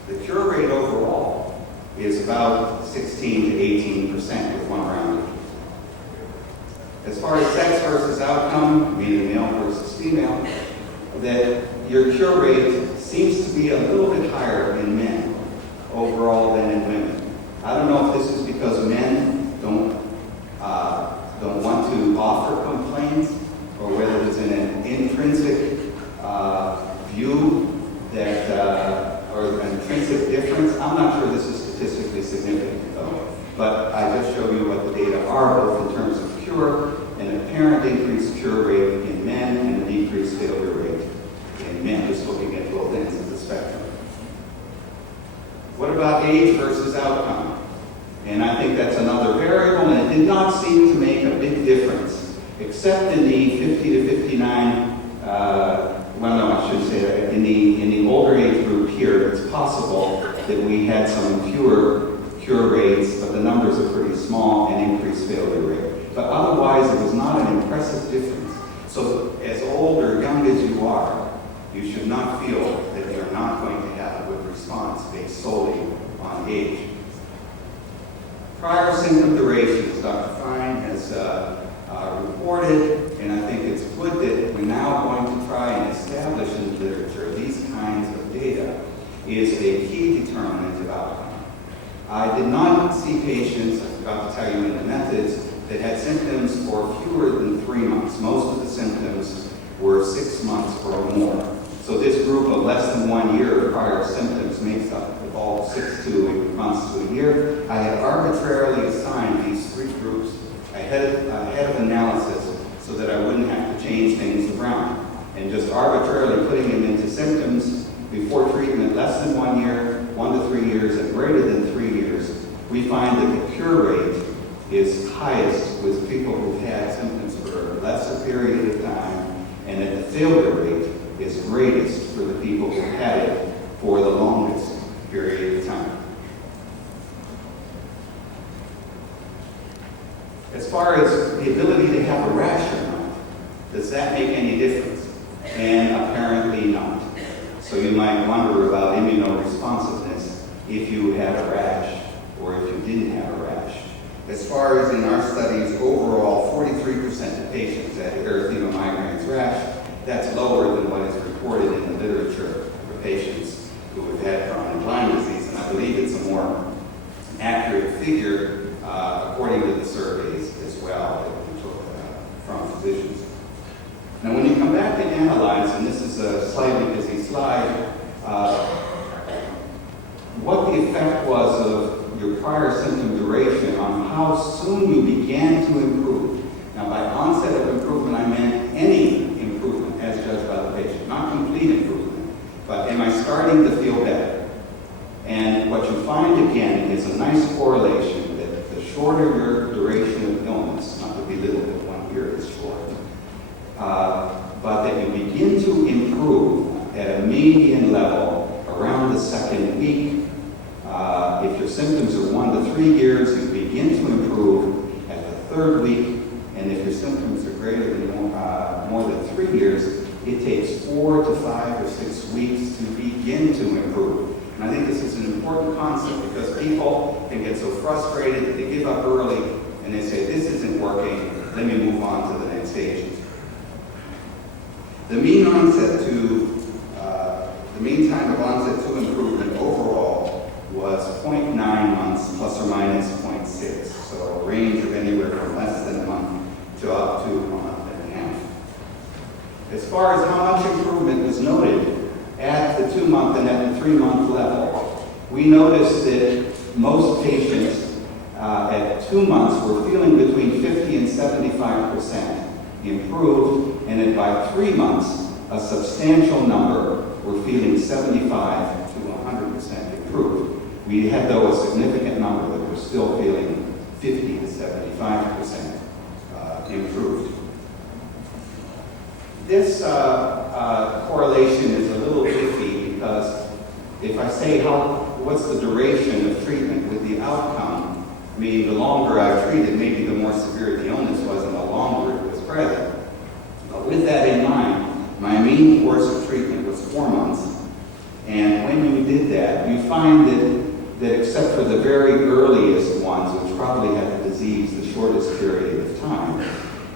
The cure rate overall is about 16 to 18% with one round. As far as sex versus outcome, meaning male versus female, that your cure rate seems to be a little bit higher in men overall than in women. I don't know if this is because men don't want to offer complaints, or whether there's an intrinsic view that, or an intrinsic difference. I'm not sure this is statistically significant though, but I just show you what the data are, both in terms of cure, an apparent increased cure rate in men and a decreased failure rate in men, just looking at both ends of the spectrum. What about age versus outcome? And I think that's another variable, and it did not seem to make a big difference, except in the 50 to 59, well, no, I shouldn't say that. In the older age group here, it's possible that we had some fewer cure rates, but the numbers are pretty small, and increased failure rate. But otherwise, it was not an impressive difference. So as old or young as you are, you should not feel that you're not going to have a good response based solely on age. Prior symptom durations, Dr. Fine has reported, and I think it's good that we're now going to try and establish in the literature these kinds of data is a key determinant of outcome. I did not see patients, I forgot to tell you in the methods, that had symptoms for fewer than 3 months. Most of the symptoms were 6 months or more. So this group of less than 1 year of prior symptoms makes up all 6 to 8 months to a year. I had arbitrarily assigned these 3 groups ahead of analysis so that I wouldn't have to change things around. And just arbitrarily putting them into symptoms before treatment less than 1 year, 1 to 3 years, and greater than 3 years, we find that the cure rate is highest with people who've had symptoms for a lesser period of time, and that the failure rate is greatest for the people who had it for the longest period of time. As far as the ability to have a rash or not, does that make any difference? And apparently not. So you might wonder about immunoresponsiveness if you had a rash or if you didn't have a rash. As far as in our studies, overall, 43% of patients had erythema migrans rash. That's lower than what is reported in the literature for patients who have had chronic Lyme disease, and I believe it's a more accurate figure according to the surveys as well that we took from physicians. Now, when you come back to analyze, and this is a slightly busy slide, what the effect was of your prior symptom duration on how soon you began to improve. Now, by onset of improvement, I meant any improvement as judged by the patient, not complete improvement, but am I starting to feel better? And what you find again is a nice correlation that the shorter your duration of illness, not to belittle that 1 year is short, but that you begin to improve at a median level around the second week. If your symptoms are 1 to 3 years, you begin to improve at the third week, and if your symptoms are greater than more than 3 years, it takes 4 to 5 or 6 weeks to begin to improve. And I think this is an important concept because people can get so frustrated that they give up early and they say, this isn't working, let me move on to the next agent. The mean time of onset to improvement overall was 0.9 months plus or minus 0.6, so a range of anywhere from less than a month to up to a month and a half. As far as how much improvement was noted at the 2-month and at the 3-month level, we noticed that most patients at 2 months were feeling between 50 and 75% improved, and at by 3 months, a substantial number were feeling 75 to 100% improved. We had, though, a significant number that were still feeling 50 to 75% improved. This correlation is a little iffy because if I say what's the duration of treatment with the outcome, meaning the longer I treated, maybe the more severe the illness was and the longer it was present. But with that in mind, my mean course of treatment was 4 months. And when you did that, you find that except for the very earliest ones, which probably had the disease the shortest period of time,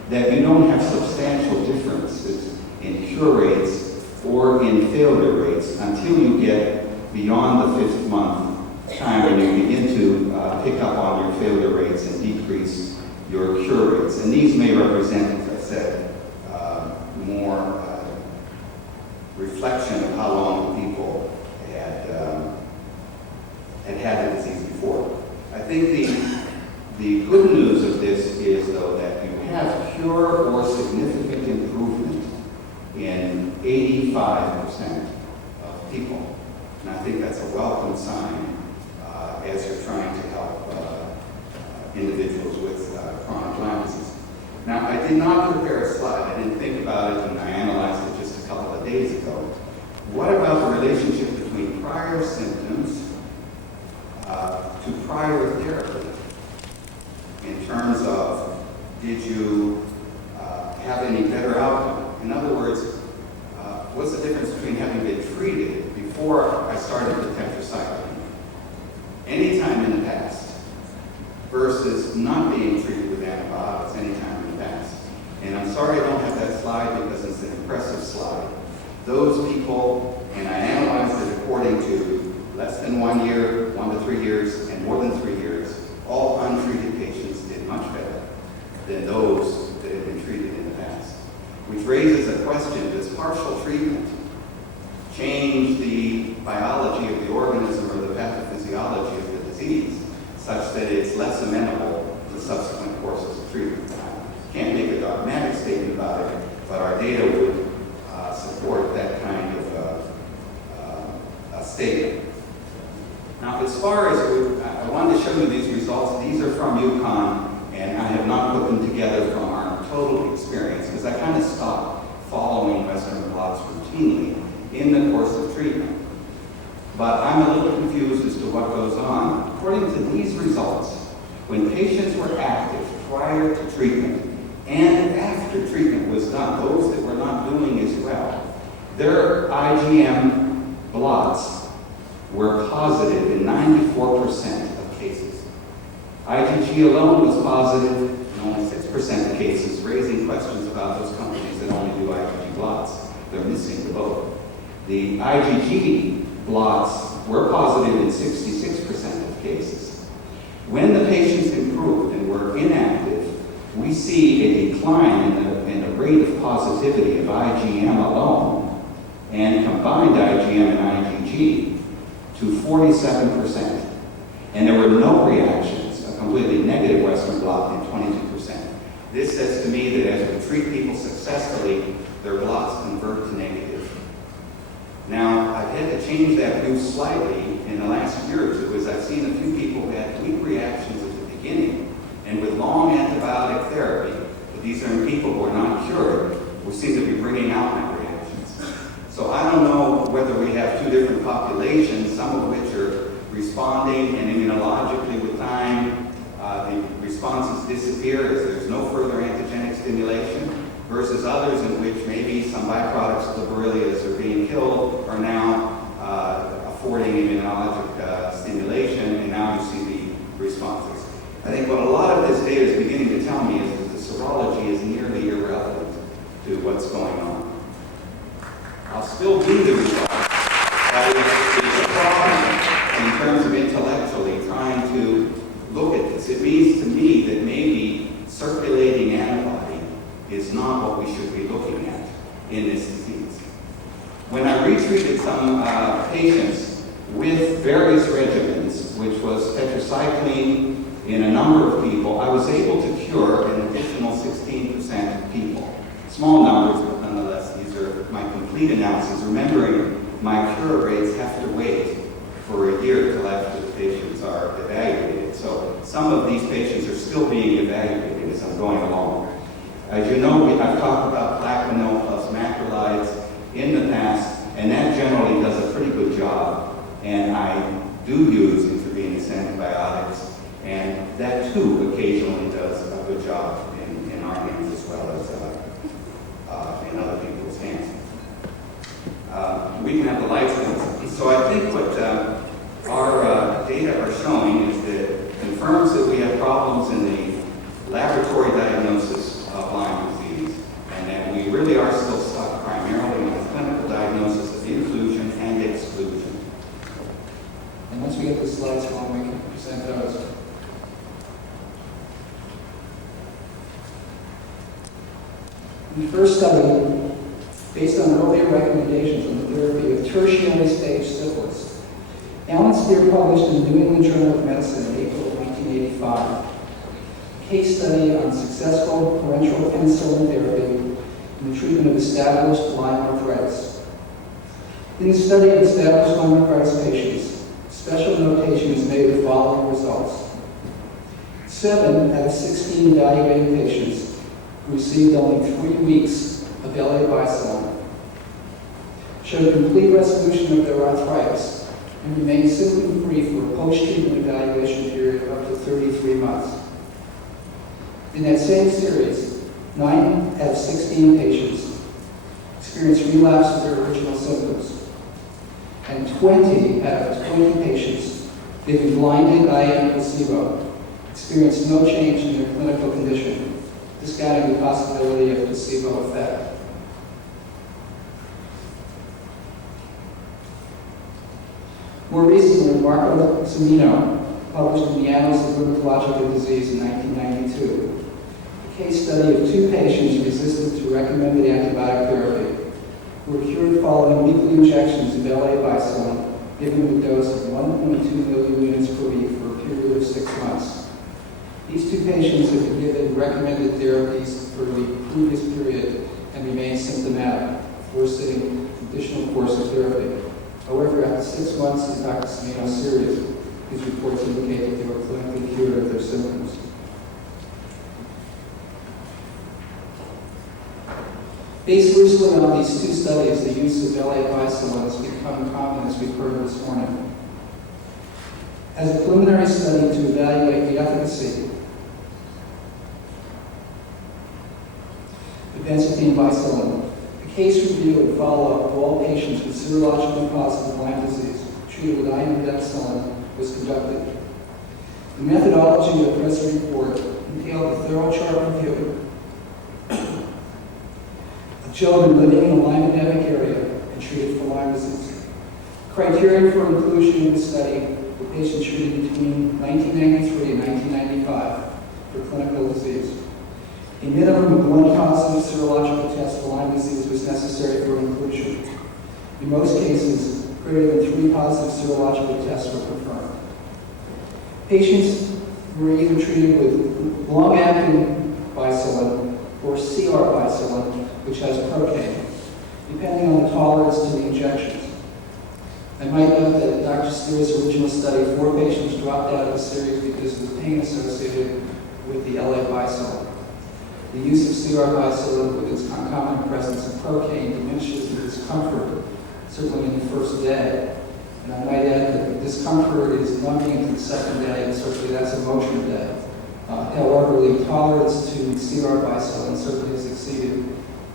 that you don't have substantial differences in cure rates or in failure rates until you get beyond the 5th month time when you begin to pick up on your failure rates and decrease your cure rates. And these may represent, as I said, more reflection of how long people had the disease before. I think the good news of this is, though, that you have cure or significant improvement in 85% of people. And I think that's a welcome sign as you're trying to help individuals with chronic Lyme disease. Now, I did not prepare a slide. I didn't think about it, and I analyzed it just a couple of days ago. What about the relationship between prior symptoms to prior therapy? In terms of, did you have any better outcome? In other words, what's the difference between having been treated before I started the tetracycline, anytime in the past, versus not being treated with antibiotics anytime in the past? And I'm sorry I don't have that slide because it's an impressive slide. Those people, and I analyzed it according to less than 1 year, 1 to 3 years, and more than 3 years, all untreated patients did much better than those that had been treated in the past. Which raises a question, does partial treatment change the biology of the organism or the pathophysiology of the disease such that it's less amenable to subsequent courses of treatment? I can't make a dogmatic statement about it, but our data would support that kind of a statement. Now, as far as I wanted to show you these results, these are from UConn, and I have not put them together from our total experience because I kind of stopped following Western blots routinely in the course of treatment. But I'm a little confused as to what goes on. According to these results, when patients were active prior to treatment and after treatment was done, those that were not doing as well, their IgM blots were positive in 94% of cases. IgG alone was positive in only 6% of cases, raising questions about those companies that only do IgG blots. They're missing the boat. The IgG blots were positive in 66% of cases. When the patients improved and were inactive, we see a decline in the rate of positivity of IgM alone and combined IgM and IgG to 47%. And there were no reactions, a completely negative Western blot in 22%. This says to me that as we treat people successfully, their blots convert to negative. Now, I've had to change that view slightly in the last year or two, as I've seen a few people who had weak reactions at the beginning And with long antibiotic therapy, but these are in people who are not cured, we seem to be bringing out my reactions. So I don't know whether we have two different populations, some of which are responding and immunologically with time, the responses disappear as there's no further antigenic stimulation, versus others in which maybe some byproducts of the Borrelias are being killed are now affording immunologic stimulation, and now you see the responses. I think what a lot of this data is beginning to tell me is that the serology is nearly irrelevant to what's going on. I'll still do the results, but it's a problem in terms of intellectually trying to look at this. It means to me that maybe circulating antibody is not what we should be looking at in this disease. When I retreated some patients with various regimens, which was tetracycline in a number of people, I was able to cure an additional 16% of people. Small numbers, but nonetheless, these are my complete analyses. Remembering my cure rates have to wait for a year till after the patients are evaluated. So some of these patients are still being evaluated as I'm going along. As you know, I've talked about Plaquenil plus macrolides in the past, and that generally does a pretty good job. And I do use intravenous antibiotics, and that too occasionally does a good job in our hands as well as in other people's hands. We can have the lights on. So I think what our data are showing is that it confirms that we have problems in the laboratory diagnosis of Lyme disease, and that we really are still stuck primarily on the clinical diagnosis of inclusion and exclusion. And once we get the slides going, we can present those. In the first study, based on earlier recommendations on the therapy of tertiary stage syphilis, Alan Spear published in the New England Journal of Medicine in April of 1985 a case study on successful parenteral penicillin therapy in the treatment of established Lyme arthritis. In the study of established Lyme arthritis patients, special notation is made of the following results. 7 out of 16 evaluated patients received only 3 weeks of LA-bicillin, showed complete resolution of their arthritis, and remained symptom-free for a post-treatment evaluation period of up to 33 months. In that same series, 9 out of 16 patients experienced relapse of their original symptoms, and 20 out of 20 patients given blinded IM placebo experienced no change in their clinical condition, discounting the possibility of placebo effect. More recently, Marco Cimino published in the Annals of Rheumatological Disease in 1992 a case study of 2 patients resistant to recommended antibiotic therapy who were cured following weekly injections of LA-bicillin given with a dose of 1.2 million units per week for a period of 6 months. These 2 patients have been given recommended therapies for the previous period and remain symptomatic, forcing additional course of therapy. However, after 6 months in Dr. Cimino's series, these reports indicate that they were clinically cured of their symptoms. Based loosely on these 2 studies, the use of LA-bicillin has become common, as we've heard this morning. As a preliminary study to evaluate the efficacy of benzathine-bicillin, a case review and follow-up of all patients with serologically positive Lyme disease treated with imidacloprid was conducted. The methodology of the present report entailed a thorough chart review of children living in a Lyme endemic area and treated for Lyme disease. Criteria for inclusion in the study were patients treated between 1993 and 1995 for clinical disease. A minimum of 1 positive serological test for Lyme disease was necessary for inclusion. In most cases, greater than 3 positive serological tests were confirmed. Patients were either treated with long-acting bicillin or CR bicillin, which has procaine, depending on the tolerance to the injections. I might note that in Dr. Stewart's original study, 4 patients dropped out of the series because of the pain associated with the LA bicillin. The use of CR bicillin with its concomitant presence of procaine diminishes the discomfort, certainly in the first day. And I might add that the discomfort is numbing into the second day, and certainly that's a motion day. However, the intolerance to CR bicillin certainly is exceeded,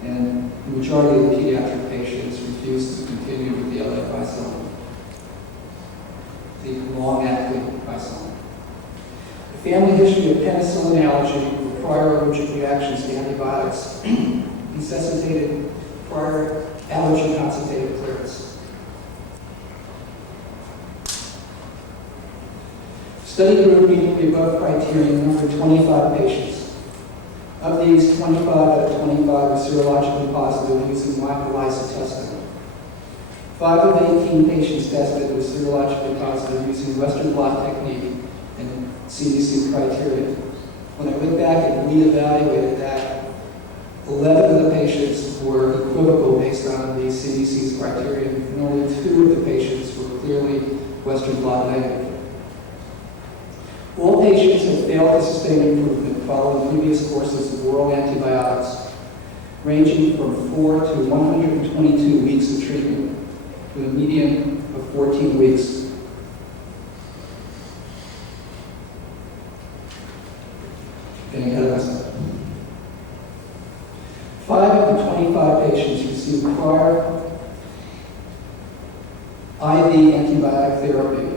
and the majority of the pediatric patients refuse to continue with the LA bicillin, the long-acting bicillin. The family history of penicillin allergy with prior allergic reactions to antibiotics necessitated prior allergy consultative clearance. Study group meeting the above criteria numbered 25 patients. Of these, 25 out of 25 were serologically positive using ELISA testing. 5 of 18 patients tested were serologically positive using Western blot technique and CDC criteria. When I went back and reevaluated that, 11 of the patients were equivocal based on the CDC's criteria, and only 2 of the patients were clearly Western blot negative. All patients have failed to sustain improvement following previous courses of oral antibiotics, ranging from 4 to 122 weeks of treatment, with a median of 14 weeks. Getting ahead of myself. 5 of the 25 patients received prior IV antibiotic therapy,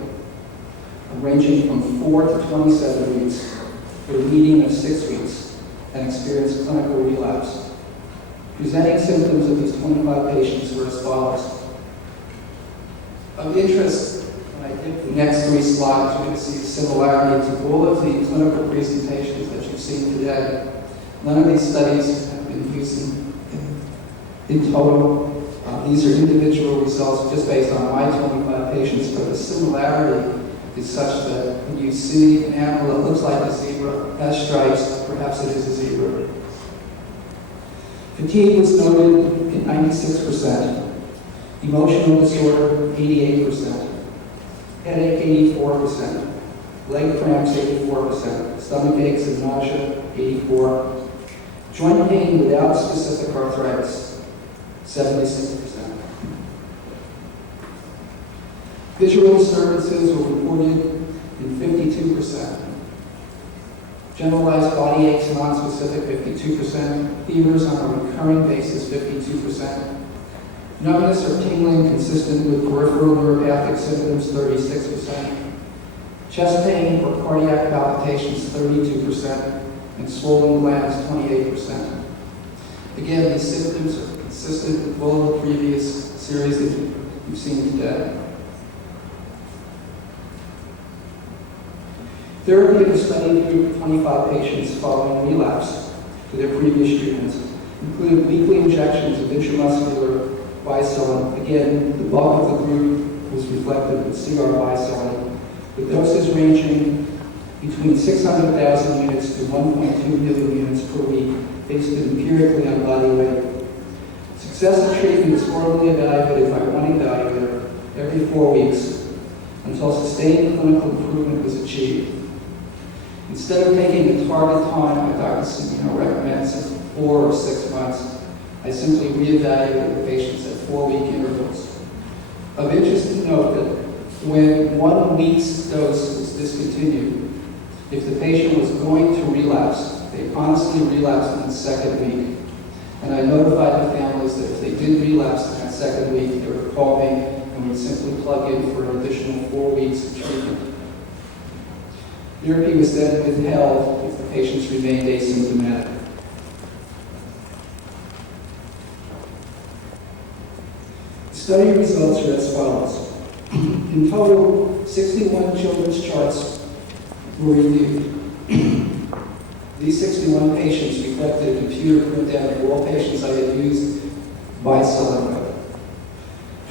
ranging from 4 to 27 weeks, with a median of 6 weeks, and experienced clinical relapse. Presenting symptoms of these 25 patients were as follows. Of interest, when I did the next 3 slides, you're going to see a similarity to all of the clinical presentations that you've seen today. None of these studies have been used in total. These are individual results just based on my 25 patients, but the similarity is such that when you see an animal that looks like a zebra, has stripes, perhaps it is a zebra. Fatigue was noted in 96%, emotional disorder 88%, headache 84%, leg cramps 84%, stomach aches and nausea 84%, joint pain without specific arthritis 76%. Visual disturbances were reported in 52%. Generalized body aches, non-specific, 52%. Fevers on a recurring basis, 52%. Numbness or tingling consistent with peripheral neuropathic symptoms, 36%. Chest pain or cardiac palpitations, 32%. And swollen glands, 28%. Again, these symptoms are consistent with all the previous series that you've seen today. Therapy of the study group of 25 patients following relapse to their previous treatments included weekly injections of intramuscular bicillin. Again, the bulk of the group was reflected with CR bicillin, with doses ranging between 600,000 units to 1.2 million units per week, based empirically on body weight. Success of treatment is formally evaluated by one evaluator every 4 weeks until sustained clinical improvement was achieved. Instead of taking the target time my Dr. Cimino recommends of 4 or 6 months, I simply reevaluated the patients at 4-week intervals. Of interest to note that when 1 week's dose was discontinued, if the patient was going to relapse, they honestly relapsed in the second week. And I notified the families that if they did relapse in that second week, they would call me and we'd simply plug in for an additional 4 weeks of treatment. Therapy was then withheld if the patients remained asymptomatic. The study results are as follows. In total, 61 children's charts were reviewed. These 61 patients reflected a computer printout of all patients I had used bicillin with.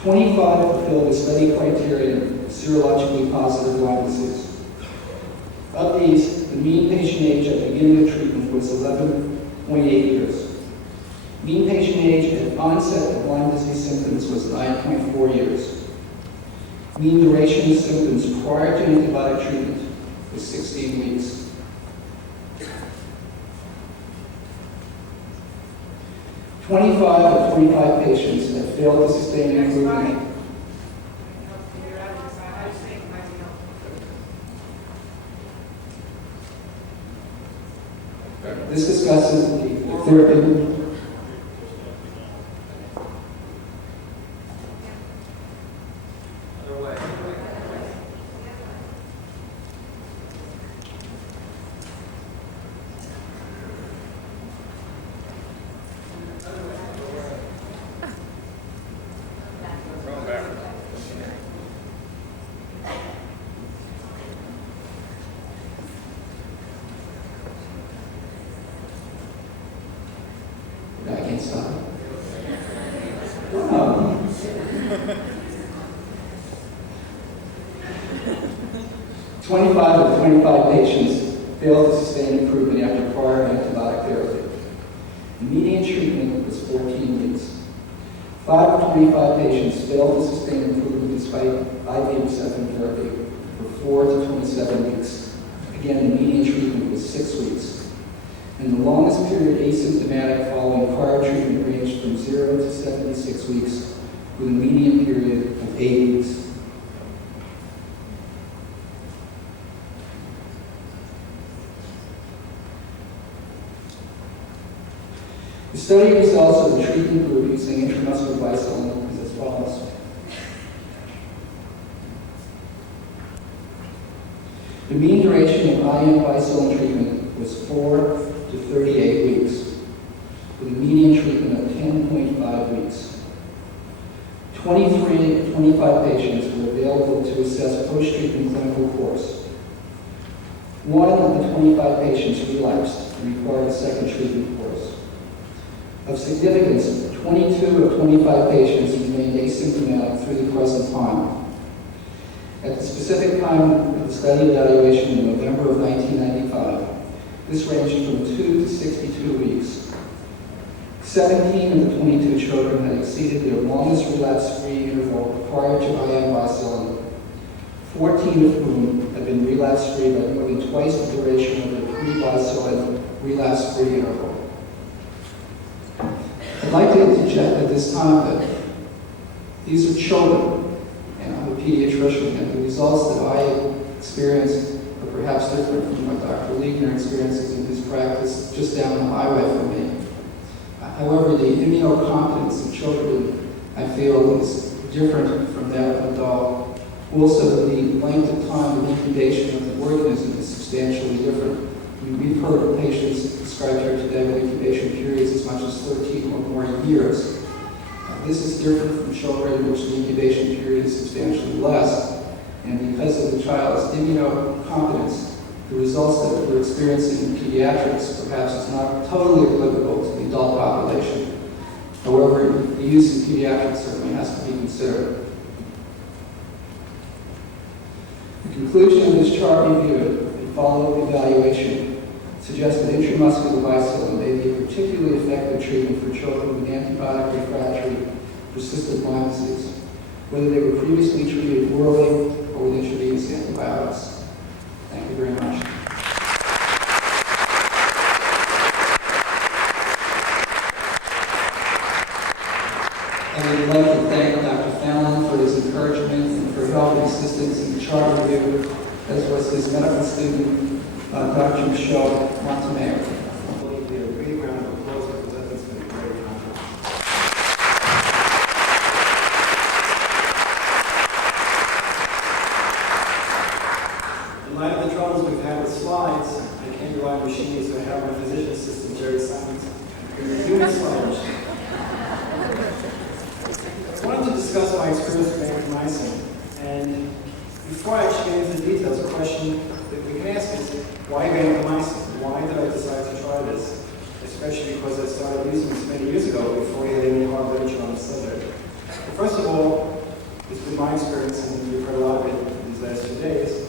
25 fulfilled the study criteria of serologically positive Lyme disease. Of these, the mean patient age at the beginning of treatment was 11.8 years. Mean patient age at onset of Lyme disease symptoms was 9.4 years. Mean duration of symptoms prior to antibiotic treatment was 16 weeks. 25 of 25 patients have failed to sustain improvement. This discusses the therapy. I can't stop. Wow. 25 of 25 patients failed to sustain improvement after prior antibiotic therapy. The median treatment was 14 weeks. 5 of 25 patients failed to sustain improvement despite IV receptor therapy for 4 to 27 weeks. Again, the median treatment was 6 weeks. And the longest period asymptomatic following prior treatment ranged from 0 to 76 weeks, with a median period of 8 weeks. The study results of the treatment group using intramuscular Vicodin is as follows. The mean duration of IM Vicodin treatment was 4 to 38 weeks, with a median treatment of 10.5 weeks. 23 of 25 patients were available to assess post-treatment clinical course. 1 of the 25 patients relapsed and required a second treatment course. Of significance, 22 of 25 patients remained asymptomatic through the present time. At the specific time of the study evaluation in November of 1995, this ranged from 2 to 62 weeks. 17 of the 22 children had exceeded their longest relapse-free interval prior to IM Vicodin, 14 of whom had been relapse-free by more than twice the duration of their pre-Vicodin relapse-free interval. I'd like to interject at this time that these are children, and I'm a pediatrician, and the results that I experienced are perhaps different from what Dr. Liegner experiences in his practice just down the highway from me. However, the immunocompetence of children, I feel, is different from that of adult. Also, the length of time of incubation of the organism is substantially different. We've heard of patients described here today with incubation periods as much as 13 or more years. This is different from children in which the incubation period is substantially less. And because of the child's immunocompetence, the results that we're experiencing in pediatrics perhaps is not totally applicable to the adult population. However, the use in pediatrics certainly has to be considered. The conclusion of this chart review and follow-up evaluation suggests that intramuscular Vicodin may be a particularly effective treatment for children with antibiotic refractory persistent Lyme disease, whether they were previously treated orally or with intravenous antibiotics. Thank you very much. I would like to thank Dr. Fallon for his encouragement and for help and assistance in the chart review, as was his medical student, Dr. Michelle Montemayor. A big round of applause because that's been a great conference. In light of the troubles we've had with slides, I can't rely on machines, so I have my physician assistant, Jerry Simons, human slide machine. I wanted to discuss my experience with vancomycin, and before I actually get into the details, a question that we can ask is, why vancomycin? Why did I decide to try this? Especially because I started using this many years ago before we had any hard literature on the subject. Well, first of all, it's been my experience, and we've heard a lot of it these last few days,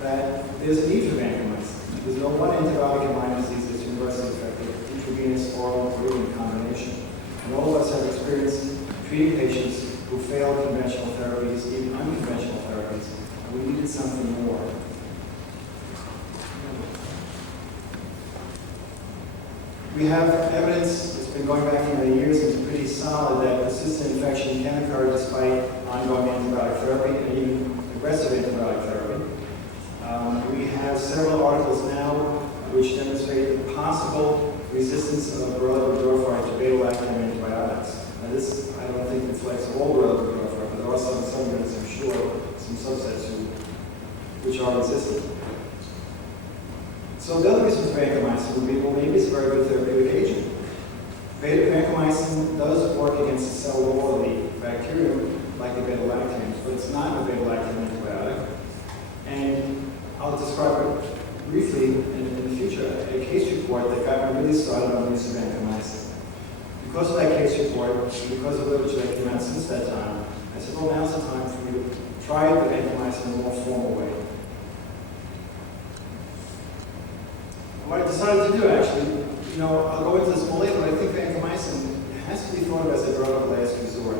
that there's a need for vancomycin. There's no one antibiotic in Lyme disease that's universally effective, intravenous, oral, or even in combination. And all of us have experience treating patients who failed conventional therapies, even unconventional therapies, and we needed something more. We have evidence, it's been going back for many years, and it's pretty solid, that persistent infection can occur despite ongoing antibiotic therapy and even aggressive antibiotic therapy. We have several articles now which demonstrate the possible resistance of Borrelia burgdorferi to beta-lactam antibiotics. Now this, I don't think reflects all Borrelia burgdorferi, but there are some subunits, I'm sure, some subsets which are resistant. So the other reason for vancomycin would be, well, maybe it's a very good therapeutic agent. Vancomycin does work against the cell wall of the bacterium, like the beta-lactams, but it's not a beta-lactam antibiotic. And I'll describe it briefly in the future, a case report that got me really started on the use of vancomycin. Because of that case report, because of literature that came out since that time, I said, well, now's the time for me to try the vancomycin in a more formal way. What I decided to do, actually, I'll go into this more later, but I think vancomycin has to be thought of as a drug of last resort.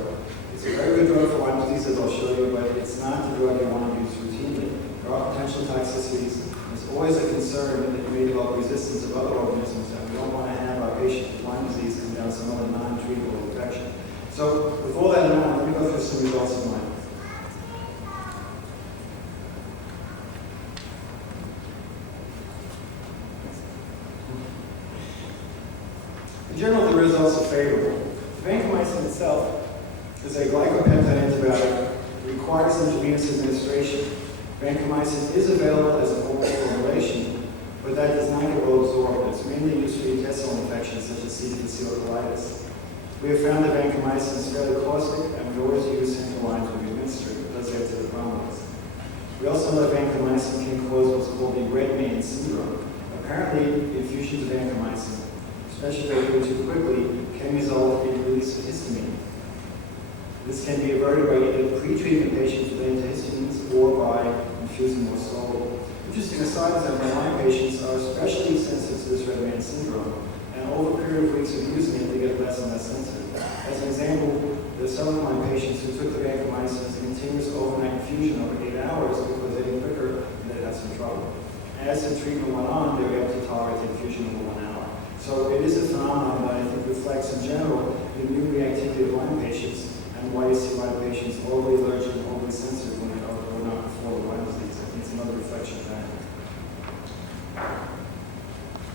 It's a very good drug for Lyme disease, as I'll show you, but it's not the drug you want to use routinely. There are potential toxicities. There's always a concern that you may develop resistance of other organisms, and we don't want to have our patients with Lyme disease come down some other non-treatable infection. So, with all that in mind, let me go through some results of mine. In general, the results are favorable. Vancomycin itself is a glycopeptide antibiotic, requires intravenous administration. Vancomycin is available as an oral formulation, but that does not get well absorbed. It's mainly used for intestinal infections such as C. difficile colitis. We have found that vancomycin is fairly caustic, and we always use central lines when we administer it. It does add to the problems. We also know that vancomycin can cause what's called the red man syndrome. Apparently, infusions of vancomycin, especially if they go too quickly, can result in release of histamine. This can be averted by either pre-treating patients with antihistamines or by infusing more slowly. Interesting aside is that my Lyme patients are especially sensitive to this red man syndrome, and over a period of weeks of using it, they get less and less sensitive. As an example, there's some of my patients who took the vancomycin as a continuous overnight infusion over 8 hours because they did quicker and they had some trouble. As the treatment went on, they were able to tolerate the infusion over 1 hour. So it is a phenomenon that I think reflects in general the immune reactivity of Lyme patients and why you see Lyme patients overly allergic and overly sensitive when they are not before the Lyme disease. I think it's another reflection of that.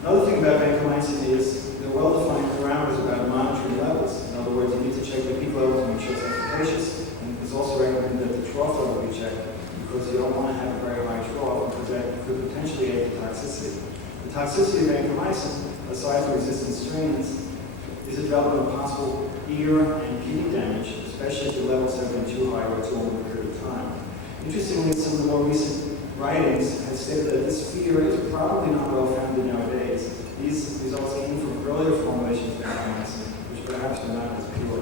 Another thing about vancomycin is there are well-defined parameters about monitoring levels. In other words, you need to check the peak level to make sure it's efficacious, and it's also recommended that the trough level be checked because you don't want to have a very high trough because that could potentially aid the toxicity. The toxicity of vancomycin, aside from resistant strains, is the development of possible ear and kidney damage, especially if the levels have been too high or too long a period of time. Interestingly, some of the more recent writings have stated that this fear is probably not well founded nowadays. These results came from earlier formulations of vancomycin, which perhaps are not as pure.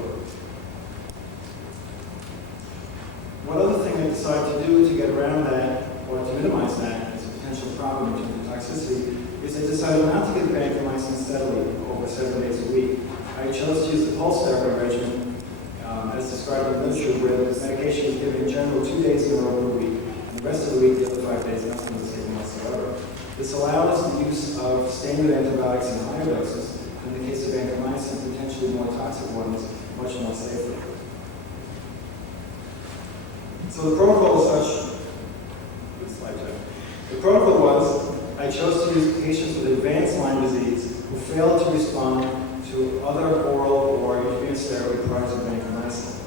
One other thing I decided to do to get around that, or to minimize that as a potential problem in terms of toxicity, is I decided not to give vancomycin steadily over 7 days a week. I chose to use the pulse therapy regimen, as described in the literature, where the medication is given in general 2 days in a row per week, and the rest of the week, the other 5 days, nothing was taken whatsoever. This allows the use of standard antibiotics in higher doses, in the case of vancomycin, potentially more toxic ones, much more safely. So the protocol is such, this slide deck. The protocol was, I chose to use patients with advanced Lyme disease who failed to respond to other oral or intravenous therapy prior to vancomycin.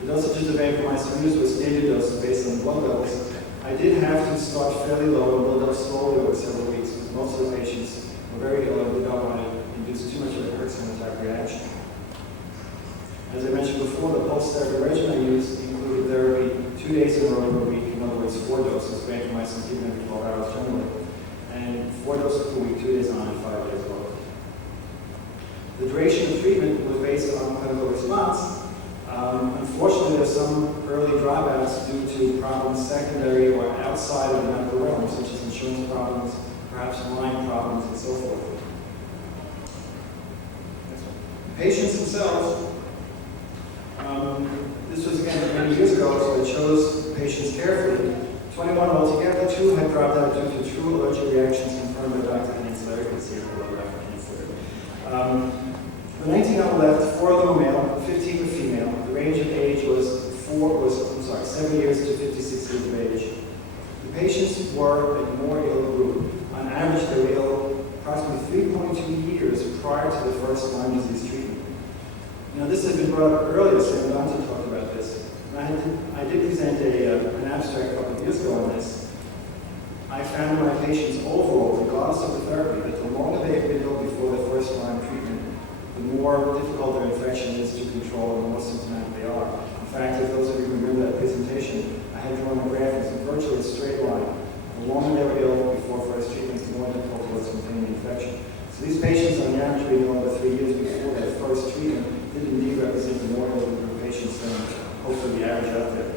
The dosages of vancomycin used were standard doses based on blood levels. I did have to start fairly low and build up slowly over several weeks because most of the patients were very ill and we don't want to induce too much of a herxin attack reaction. As I mentioned before, the pulse therapy regimen I used included therapy 2 days in a row per week, in other words, 4 doses. Vancomycin is given every 12 hours generally, and 4 doses per week, 2 days on and 5 days off. The duration of treatment was based on clinical response. Unfortunately, there's some early dropouts due to problems secondary or outside of the medical realm, such as insurance problems, perhaps Lyme problems, and so forth. Patients themselves, this was again many years ago, so I chose patients carefully. 21 altogether, 2 had dropped out due to true allergic reactions confirmed by Dr. Hansler. You can see it below Dr. Hansler. The 19 on the left, 4 of them were male, 15 were female. The range of age was 7 years to 56 years of age. The patients were a more ill group. On average, they were ill approximately 3.2 years prior to the first Lyme disease treatment. Now, this has been brought up earlier, so I'm going to talk about this. And I did present an abstract a couple of years ago on this. I found in my patients overall, regardless of the therapy, that the longer they have been ill before their first Lyme treatment, the more difficult their infection is to control and the more symptomatic they are. In fact, if those of you who remember that presentation, I had drawn a graph in virtually a straight line. The longer they were ill before first treatment, the more difficult it was to contain the infection. So these patients, on the average, being over 3 years before their first treatment, did indeed represent the more ill group of patients than hopefully the average out there.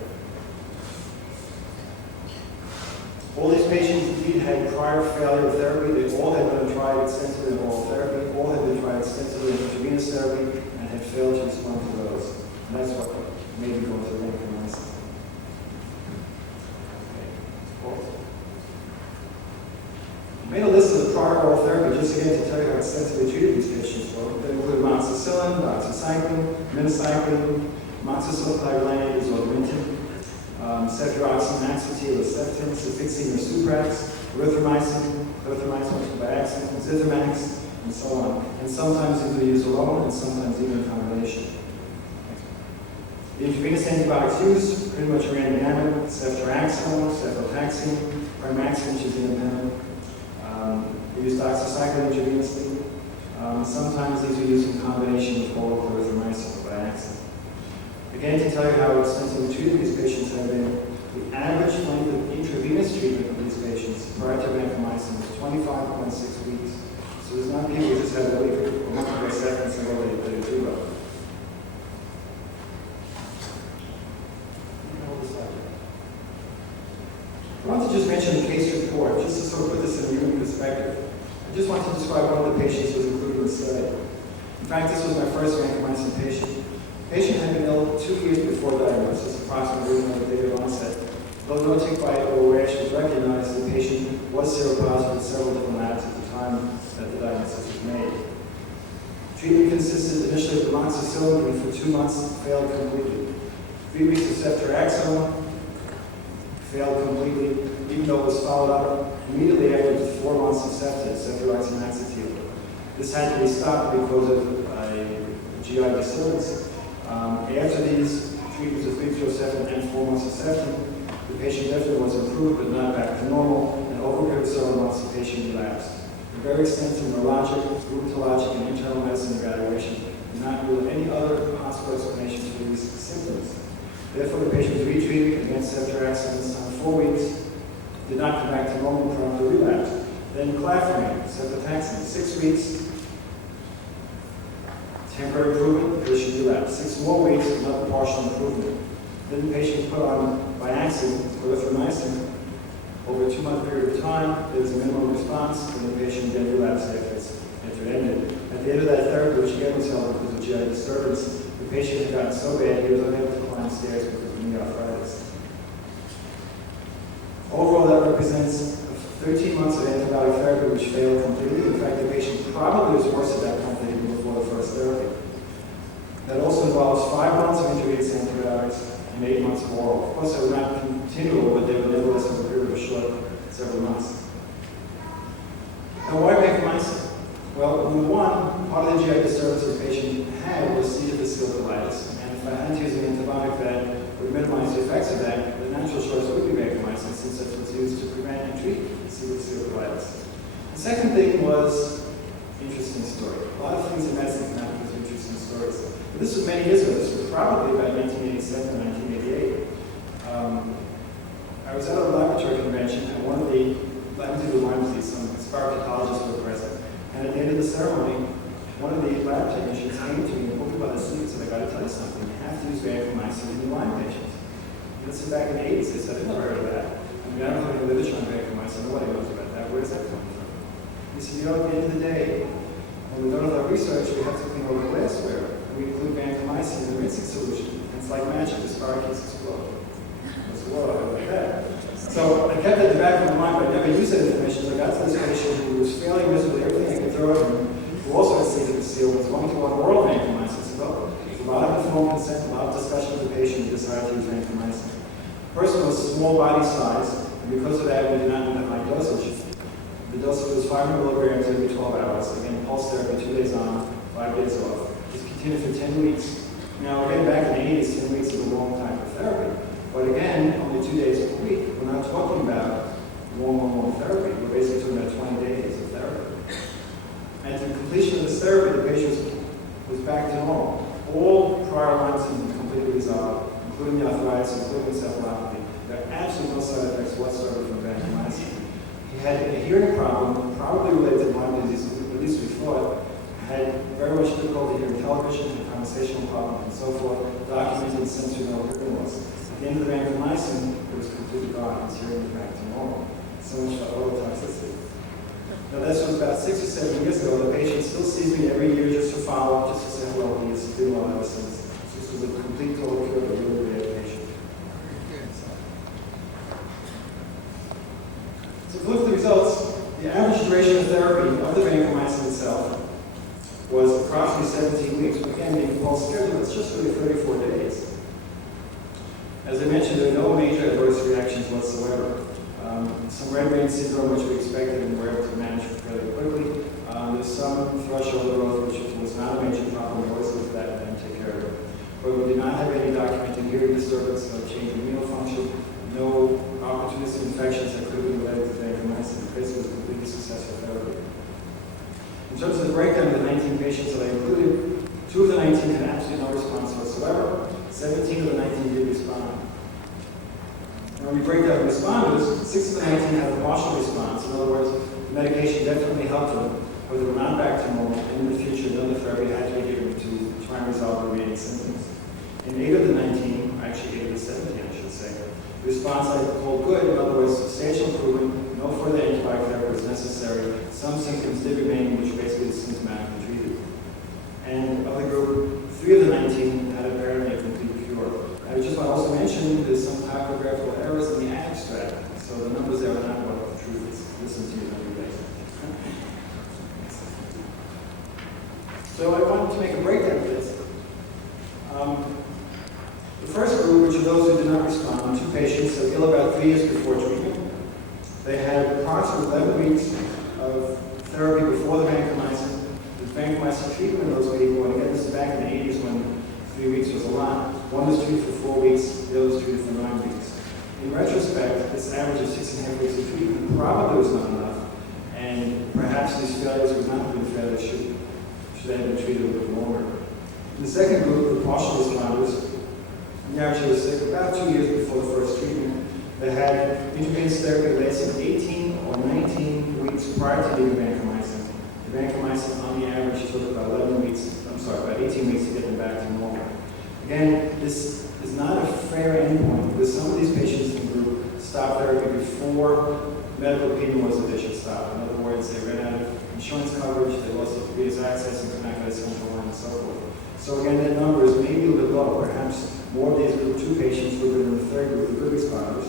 All these patients indeed had prior failure of therapy. They all had been tried extensively in oral therapy, all had been tried extensively in intravenous therapy, and had failed to respond to those. And that's what made me go into vancomycin. I made a list of the prior oral therapy just again to tell you how extensively treated these patients were. They include amoxicillin, doxycycline, minocycline, amoxicillin, isomintin, ceftriaxone, acetyl, acetylene, cefixime or Suprax, erythromycin, Viaxin, Zithromax, and so on. And sometimes these are used alone, and sometimes even in combination. The intravenous antibiotics used pretty much ran the gamut: ceftriaxone, cefotaxime, primaxine, which is independent. They used doxycycline intravenously. Sometimes these are used in combination with oral erythromycin or Viaxin. Again, to tell you how extensively treated these patients have been, the average length of intravenous treatment of these patients prior to vancomycin was 25.6 weeks. So there's not people who just had a week or a month or a second and go, they do well. I want to just mention the case report, just to sort of put this in a human perspective. I just want to describe one of the patients who was included in the study. In fact, this was my first vancomycin patient. The patient had been ill 2 years before diagnosis, approximately when the date of onset. Though no tick bite or rash was recognized, the patient was seropositive with several different labs at the time that the diagnosis was made. Treatment consisted initially of amoxicillin, and for 2 months failed completely. 3 weeks of ceftriaxone, failed completely, even though it was followed up immediately after 4 months of ceftriaxone acetyl. This had to be stopped because of a GI disturbance. After these treatments of 307 and 4 months of septin, the patient definitely was improved, but not back to normal, and over a period of several months, the patient relapsed. A very extensive neurologic, rheumatologic, and internal medicine evaluation did not rule any other possible explanation for these symptoms. Therefore, the patient was retreated against ceftriaxone this time 4 weeks, did not come back to normal and promptly relapsed. Then clofazimine, cefotaxime, 6 weeks, temporary improvement, the patient relapsed. 6 more weeks, another partial improvement. Then the patient was put on Viaxin, erythromycin. Over a 2-month period of time, there was a minimum response, and the patient then relapsed after it ended. At the end of that therapy, which again was held because of GI disturbance, the patient had gotten so bad he was unable to climb stairs because of knee arthritis. Overall, that represents 13 months of antibiotic therapy which failed completely. In fact, the patient probably was worse at that point than even before the first therapy. That also involves 5 months of intravenous antibiotics and 8 months of oral. Of course, they were not continual, but they were nevertheless over a period of a short several months. Now, why vancomycin? Well, number one, part of the GI disturbance the patient had was C. difficile colitis. And if I hadn't used an antibiotic that would minimize the effects of that, the natural choice would be vancomycin, since that's what's used to prevent and treat C. difficile colitis. The second thing was interesting story. A lot of things in medicine can happen because of interesting stories. But this was many years ago. This was probably about 1987 or 1988. I was at a laboratory convention, and one of the Lyme disease, some pathologists were present. And at the end of the ceremony, one of the lab technicians came to me and pulled me by the sleeve and said, I got to tell you something. You have to use vancomycin in your Lyme patients. And this is back in the 80s. They said, I've never heard of that. I mean, I don't know any literature on vancomycin. Nobody knows about that. Where does that come from? He said, you know, at the end of the day, when we've done all our research, we have to clean over glassware. And we include vancomycin in the rinsing solution. And it's like magic. The sparkles explode. I said, whoa, I like that. So I kept it in the back of my mind, but I never used that information. So I got to this patient who was failing miserably, everything I could throw at him, who also had C. seal was going to want oral vancomycin. So there's a lot of informed consent, a lot of discussion with the patient who decided to use vancomycin. The person was small body size, and because of that, we did not need a high dosage. The dosage was 500 milligrams every 12 hours. Again, pulse therapy, 2 days on, 5 days off. This continued for 10 weeks. Now, again, back in the 80s, 10 weeks is a long time for therapy. But again, only 2 days per week. We're not talking about long therapy. We're basically talking about 20 days of therapy. At the completion of this therapy, the patient was back to normal. All prior Lyme symptoms completely resolved, including the arthritis, including the encephalopathy. There are absolutely no side effects whatsoever from vancomycin. He had a hearing problem, probably related to Lyme disease, at least we thought. Had very much difficulty hearing television, had conversational problems, and so forth, documented sensory neural hearing loss. At the end of the vancomycin, it was completely gone. His hearing was back to normal. So much for ototoxicity. Now, this was about 6 or 7 years ago. The patient still sees me every year just to follow up, just to say hello. He has been well ever since. This was a complete total cure of a really bad patient. So if you look at the results, the average duration of therapy of the vancomycin itself was approximately 17 weeks, but again, being pulse scheduled, it's just really 34 days. As I mentioned, there are no major adverse reactions whatsoever. Some red vein syndrome, which we expected and were able to manage fairly quickly. There's some threshold growth, which was not a major problem. We always looked at that and take care of it. But we did not have any documented hearing disturbance, no change in renal function, no opportunistic infections that could have been related to vancomycin. Basically, it was a completely successful therapy. In terms of the breakdown of the 19 patients that I included, 2 of the 19 had absolutely no response whatsoever. 17 of the 19 did respond. And when we break down the responders, 6 of the 19 had a partial response. In other words, the medication definitely helped them, but they were not back to normal, and in the future, another therapy had to be given to try and resolve the remaining symptoms. In 8 of the 19, actually 8 of the 17, I should say, the response I called good. In other words, substantial improvement, no further antibiotic therapy was necessary. Some symptoms did remain, which basically is symptomatically treated. And of the group, 3 of the 19 had apparently a complete cure. I just want to also mention there's some typographical errors in the abstract, so the numbers there are not what the truth is. Listen to you every day. So I wanted to make a breakdown of this. The first group, which are those who did not respond, 2 patients that were ill about 3 years before treatment. They had approximately 11 weeks of therapy before the vancomycin. The vancomycin treatment in those people, and again, this is back in the 80s when 3 weeks was a lot. One was treated for 4 weeks, the other was treated for 9 weeks. In retrospect, this average of 6.5 weeks of treatment probably was not enough, and perhaps these failures would not have been failures should they have been treated a little bit longer. In the second group, the partial responders, the average was sick about 2 years before the first treatment. They had intravenous therapy lasting 18 or 19 weeks prior to the vancomycin. The vancomycin, on the average, took about 18 weeks to get them back to normal. Again, this is not a fair endpoint because some of these patients in the group stopped therapy before medical opinion was that they should stop. In other words, they ran out of insurance coverage, they lost their previous access and could not get a central line and so forth. So again, that number is maybe a little bit low. Perhaps more of these group 2 patients would have been in the third group, the good responders.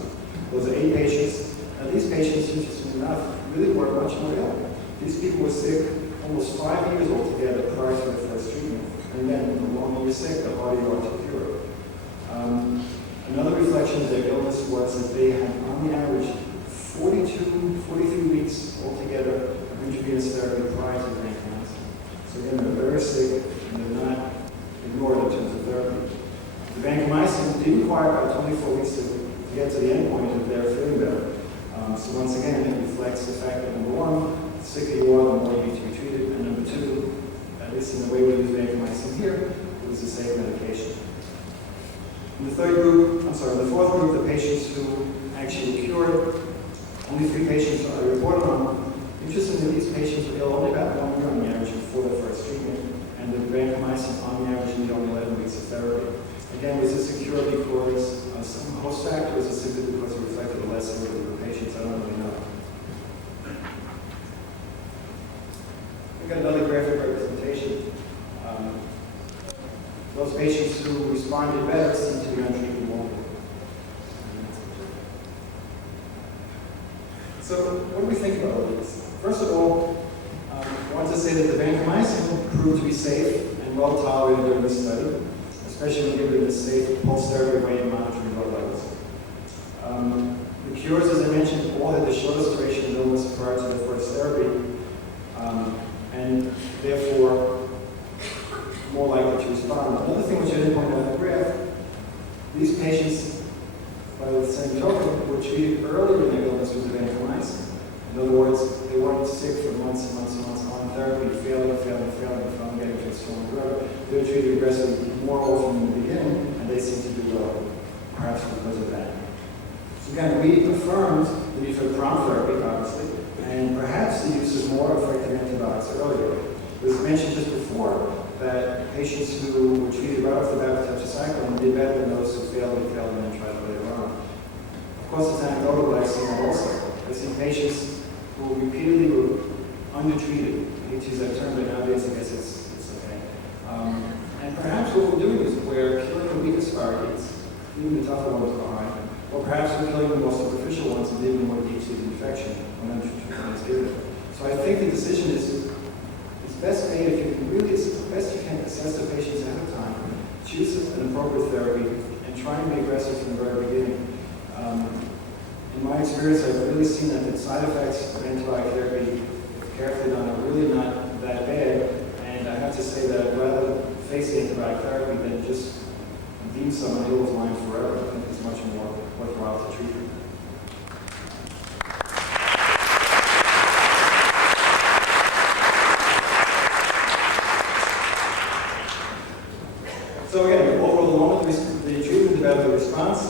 Those are 8 patients. Now these patients, interestingly enough, really were much more ill. These people were sick almost 5 years altogether prior to their first treatment. And then the longer you're sick, the harder you are to cure. Another reflection of their illness was that they had, on the average, 43 weeks altogether of intravenous therapy prior to the vancomycin. So again, they're very sick, and they're not ignored in terms of therapy. The vancomycin did require about 24 weeks to get to the end point of their feeling better. So once again, it reflects the fact that number 1, the sicker you are, the more you need to be treated, and number 2, at least in the way we use vancomycin here, it was a safe medication. In the the fourth group, the patients who actually cured, only 3 patients are reported on. Interestingly, these patients were ill only about 1 year on the average before their first treatment, and the vancomycin on the average needed only 11 weeks of therapy. Again, was this a cure because of some host factor, or was it simply because it reflected a less severity of the patients? I don't really know. We've got another graphic representation. Those patients who responded better seem to be on treatment longer. So what do we think about all this? First of all, want to say that the vancomycin proved to be safe and well tolerated during this study, especially when given the safe pulse therapy way of monitoring blood levels. The cures, as I mentioned, all had the shortest duration of illness prior to the first therapy, and therefore more likely to respond. Another thing which I didn't point out in the graph, these patients, by the same token, were treated earlier in their illness with the vancomycin. In other words, they weren't sick for months and months and months on therapy, failing, from getting to a strong drug. They were treated aggressively more often in the beginning, and they seem to do well, perhaps because of that. So again, we affirmed the need for prompt therapy, obviously, and perhaps the use of more effective antibiotics earlier. It was mentioned just before that patients who were treated right off the bat with tetracycline did better than those who failed and then tried later on. Of course, it's anecdotal, but I've seen that also. I've seen patients who repeatedly were undertreated. I hate to use that term, but nowadays I guess it's okay. And perhaps what we're doing is we're killing the weakest spirochetes, leaving the tougher ones behind, or perhaps we're killing the more superficial ones and leaving more deep-seated infection when undertreatment is given. So I think the decision is best made if you can really, as best you can, assess the patients ahead of time, choose an appropriate therapy, and try and be aggressive from the very beginning. In my experience, I've really seen that the side effects of antibiotic therapy, if carefully done, are really not that bad. And I have to say that I'd rather face the antibiotic therapy than just deem someone ill with Lyme forever. I think it's much more worthwhile to treat them. So again, overall, the moment the treatment developed a response.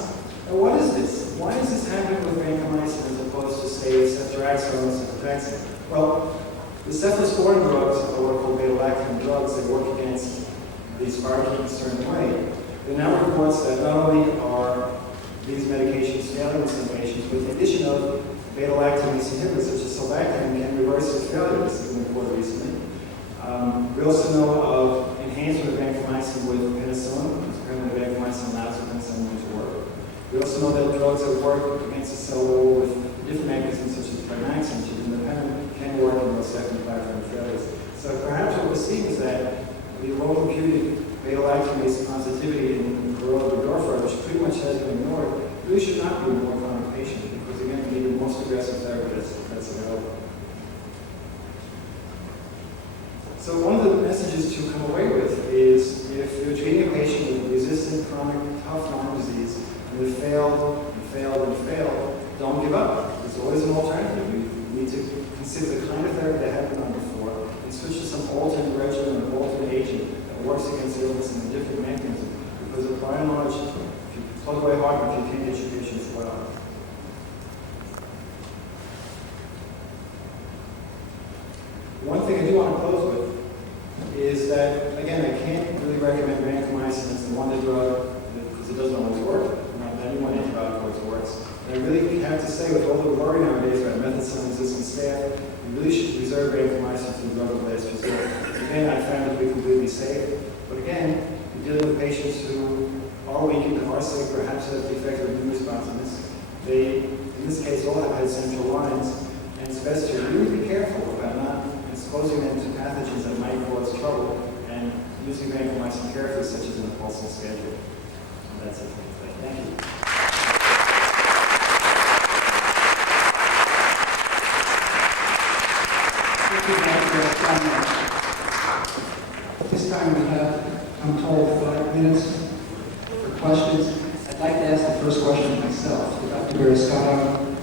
Now, what is this? Why is this happening with vancomycin as opposed to, say, ceftriaxone or cefotaxime? Well, the cephalosporin drugs are what are called beta-lactam drugs. They work against the spirochete in a certain way. There are now reports that not only are these medications failing in some patients, but the addition of beta-lactamase inhibitors such as sulbactam can reverse their failure. This has been reported recently. We also know of enhancement of vancomycin with penicillin, because apparently vancomycin allows the penicillin to work. We also know that drugs that work against the cell wall with different mechanisms such as primaxine, which is independent, can work in those second platform failures. So perhaps what we're seeing is that the low imputed beta-lactamase positivity in Corona Burgdorferi, which pretty much has been ignored, really should not be a more common patient, because again, we need the most aggressive therapy that's available. So one of the messages to come away with is if you're treating a patient with resistant chronic tough Lyme disease and they've failed and failed and failed, don't give up. There's always an alternative. You need to consider the kind of therapy that hadn't been done before and switch to some alternate regimen or alternate agent that works against illness in a different mechanism. Because by and large, if you plug away hard, you can't get your patients well. One thing I do want to close with is that, again, I can't really recommend vancomycin as the wonder drug because it doesn't always work. Not any one antibiotic always works. And I really have to say, with all the worry nowadays about methicillin-resistant staph, you really should reserve vancomycin for the drug of last resort. Again, I found it to be completely safe. But again, you're dealing with patients who are weak and are sick, perhaps have defective immune responsiveness. They, in this case, all have had central lines. And it's best to really be careful about not exposing them to pathogens that might cause trouble and using vancomycin carefully, such as in a pulsing schedule. And that's it for me today. Thank you. At this time we have, I'm told, 5 minutes for questions. I'd like to ask the first question myself to Dr. Berescano.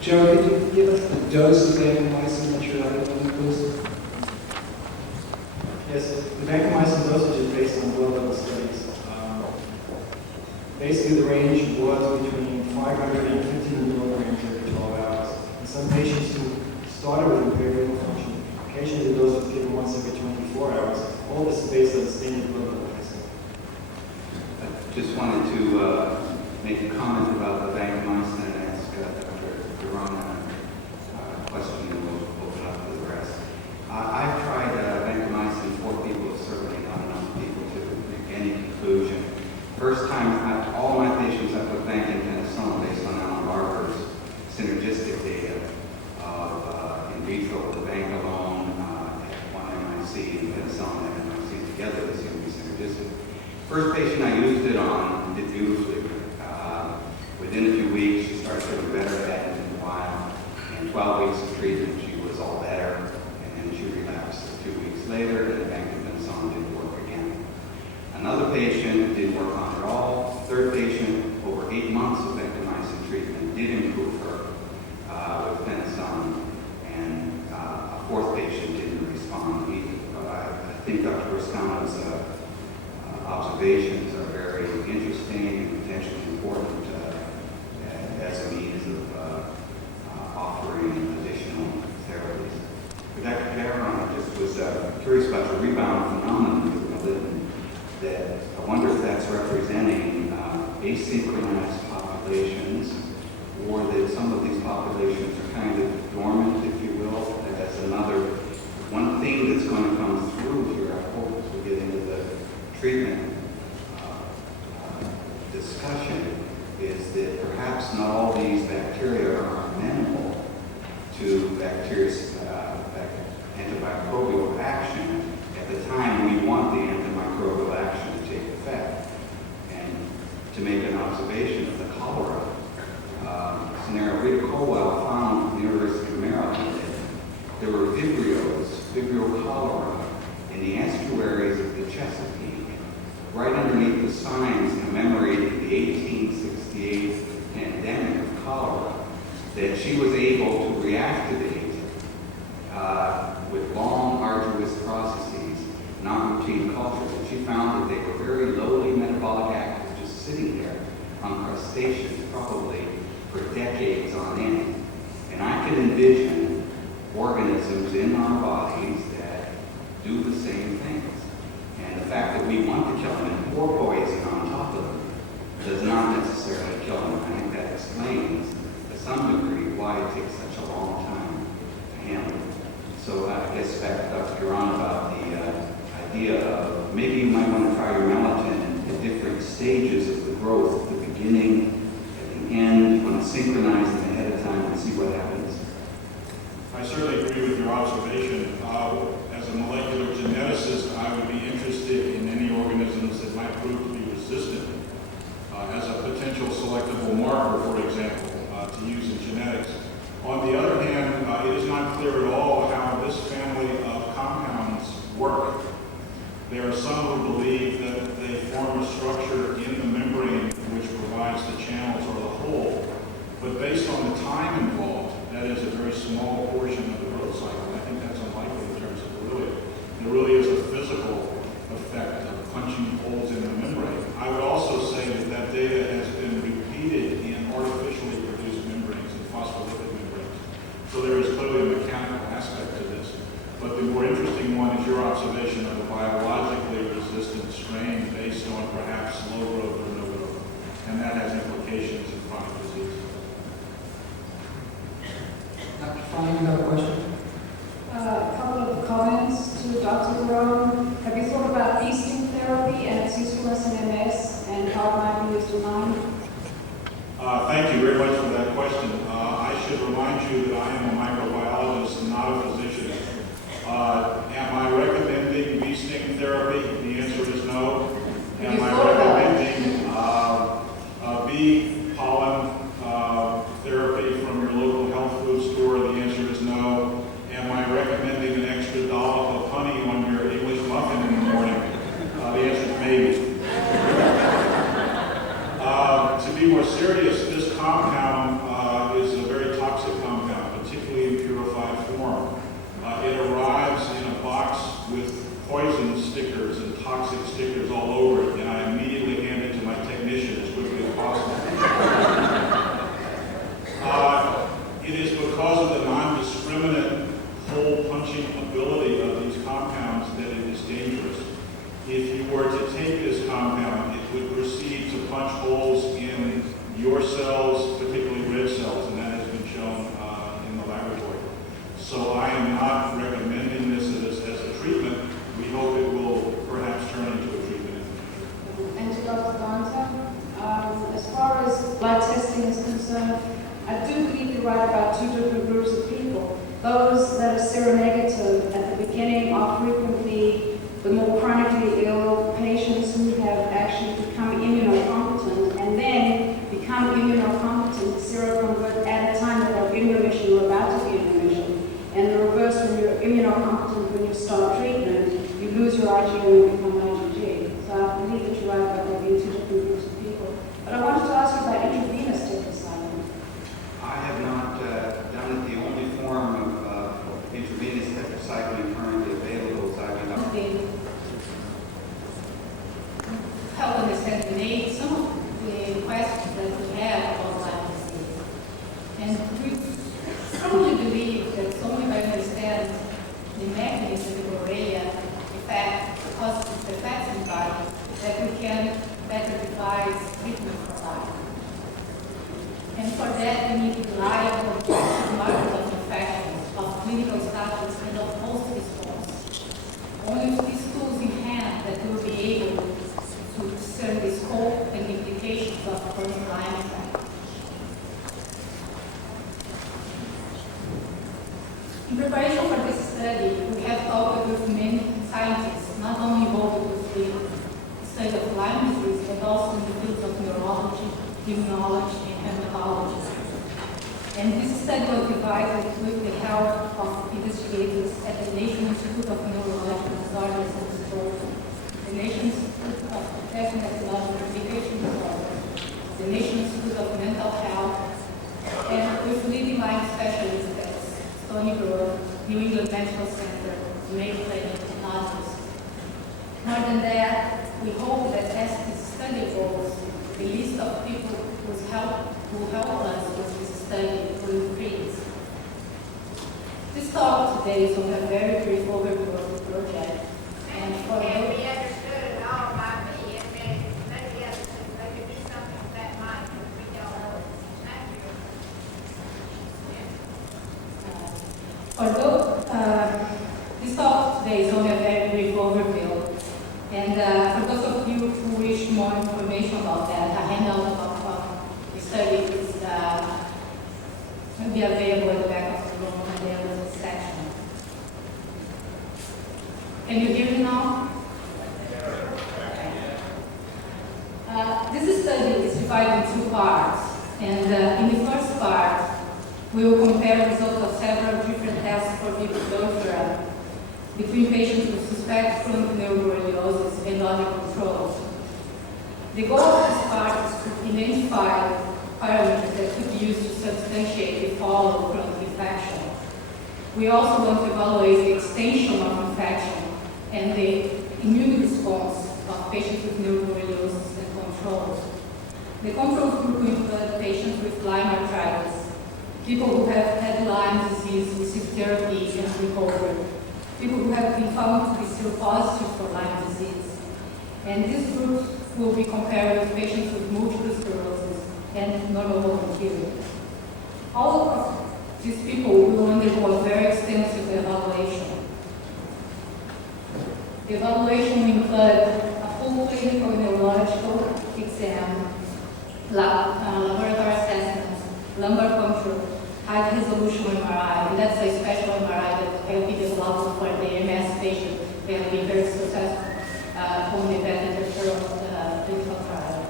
Joe, could you give us the dose of vancomycin that you're recommending, please? Yes, the vancomycin dosage is based on blood level studies. Basically, the range was between 500 and 1500 milligrams every 12 hours. In some patients who started with impaired renal function, occasionally the dose was given once every 24 hours. All this is based on standard blood level testing. I just wanted to make a comment about the vancomycin and ask Dr. Durana a question, and we'll open up to the rest. I've tried vancomycin for people, certainly not enough people to make any conclusion. First time, all my patients I put vanc and penicillin based on Alan Barber's synergistic data of in vitro with the vanc alone, First patient I used it on did beautifully. Within a few weeks, she started getting better, hadn't been a while. In 12 weeks of treatment, she was all better, and then she relapsed a few weeks later, and the vancomycin didn't work again. Another patient didn't work on at all. Third patient, over 8 months of vancomycin treatment, did improve her with penicillin, and a fourth patient didn't respond either. But I think Dr. Briscano's observations are very interesting and potentially important as a means of offering additional therapies. But Dr. Caron, I just was curious about the rebound phenomenon you're going to live in, that I wonder if that's representing asynchronized populations, or that some of these populations are kind of dormant, if you will. That's another one thing that's going to come through here, I hope, as we get into the treatment discussion, is that perhaps not all these bacteria are amenable to antimicrobial action at the time we want the antimicrobial action to take effect. And to make an observation of the cholera scenario, Rita Colwell found at the University of Maryland that there were vibrio cholera in the estuaries of the Chesapeake, right underneath the signs commemorating the 1868 pandemic of cholera, that she was able to reactivate with long, arduous processes, not routine cultures. And she found that they were very lowly metabolic active, just sitting there on crustaceans, probably for decades on end. And I can envision organisms in our bodies that do the same things. And the fact that we want to kill them and pour poison on top of them does not necessarily kill them. I think that explains, to some degree, why it takes such a long time to handle it. So I guess back to Dr. Caron about the idea of maybe you might want to try your melatonin at different stages of the growth, at the beginning, at the end. You want to synchronize them ahead of time and see what happens. I certainly agree with your observation. As a molecular geneticist, I would be interested in any organisms that might prove to be resistant as a potential selectable marker, for example, to use in genetics. On the other hand, it is not clear at all how this family of compounds work. There are some who believe that they form a structure in the membrane which provides the channels or the hole, but based on the time involved, that is a very small portion of the growth cycle. I think that's unlikely in terms of borrelia. There really is a physical effect of punching holes in the membrane. I would also say that that data has been repeated in artificially produced membranes and phospholipid membranes. So there is clearly a mechanical aspect to this. But the more interesting one is your observation of a biologically resistant strain based on perhaps slow growth or no growth. And that has implications in chronic disease. Dr. Fine, you have a question? A couple of comments to Dr. Barone. Have you thought about beasting therapy and its usefulness in MS and how it might be used in Lyme? Thank you very much for that question. I should remind you that I am a microbiologist, not a physician. Am I recommending beasting therapy? The answer is no. Am I recommending bee pollen therapy from your local health food store? The answer is no. Am I recommending an extra dollop of honey on your English muffin in the morning? The answer is maybe. To be more serious, this compound is a very toxic compound, particularly in purified form. It arrives in a box with poison stickers and toxic stickers all over it, and I immediately hand it to my technician as quickly as possible. It is because of the non-discriminate hole-punching ability of these compounds that it is dangerous. If you were to take this compound, it would proceed to punch holes in your cells, particularly red cells, and that has been shown in the laboratory. So I am not recommending this as a treatment. We hope it will perhaps turn into a treatment in the future. And to Dr. Donta, as far as blood testing is concerned, I do believe you're right about two different groups of people. Those that are seronegative at the beginning are frequently the more chronically ill patients who have In preparation for this study, we have talked with many scientists, not only involved with the study of Lyme disease, but also in the fields of neurology, immunology, and hematology. And this study was divided with the help of investigators at the National Institute of Neurological Disorders and Stroke, the National Institute of Depression and Communication Disorders, the National Institute of Mental Health, and with leading Lyme specialists at Stony Brook, New England Medical Center, Mayo Clinic, and others. More than that, we hope that as this study goes, the list of people who help us with this study will increase. This talk today is on a very brief overview of the project. And for can't be understood at all by me, and maybe others could do something with that mind, because we don't know it. Thank you. although this talk today is only a very brief overview, and for those of you who wish more information about that, a handout of the study is will be available at the back of the room at the end of the section. Can you hear me now? This study is divided in two parts, and in the first part, we will compare results of several different tests for Vibrio between patients who suspect chronic neuroborreliosis and other controls. The goal of this part is to identify parameters that could be used to substantiate the fall of chronic infection. We also want to evaluate the extension of infection and the immune response of patients with neuroborreliosis and controls. The control group includes patients with Lyme arthritis, people who have had Lyme disease, received therapy, and recovered, people who have been found to be still positive for Lyme disease. And this group will be compared with patients with multiple sclerosis and normal volunteers. All of these people will undergo a very extensive evaluation. The evaluation will include a full clinical neurological exam, laboratory assessments, lumbar puncture, high-resolution MRI, and that's a special MRI that will be developed for the MS patient. They have been very successful on the referral clinical trial.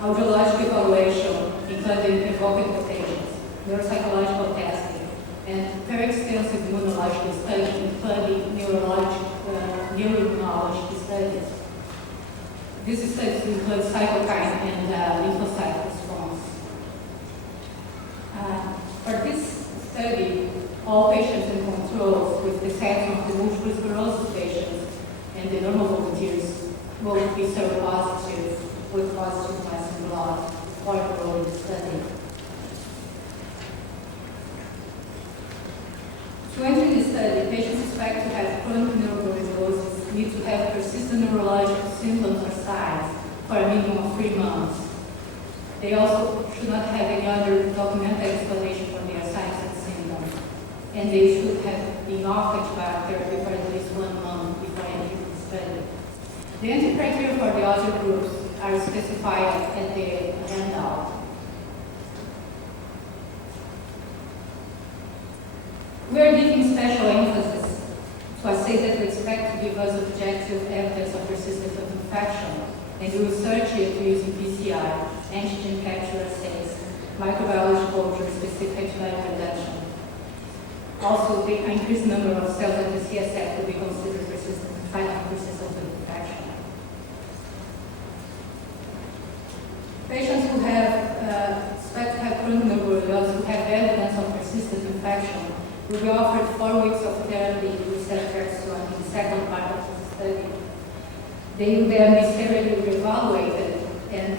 Audiological evaluation, including evoked patients, neuropsychological testing, and very extensive immunological study, including neuroimmunological studies. These studies include cytokine and lymphocyte response. For this study, all patients and controls, with the exception of the multiple sclerosis patients and the normal volunteers, will be seropositive with positive Western blot or enrolled in the study. To enter the study, patients expect to have chronic neuroborreliosis, need to have persistent neurological symptoms or signs for a minimum of 3 months. They also should not have any other documented explanation for their signs and symptoms, and they should have been off antibiotic therapy for at least 1 month before entering the study. The entry criteria for the other groups are specified at the handout. We are giving special emphasis to assays that we expect to give us objective evidence of persistence of infection, and we will search it using PCR, antigen capture assays, microbiology culture, specific antibody reduction. Also, the increased number of cells at the CSF will be considered persistent, fighting persistence of infection. Patients who have expect to have chronic neuroborreliosis who have evidence of persistent infection will be offered 4 weeks of therapy with ceftriaxone in the second part of the study. They will then be sterilely evaluated and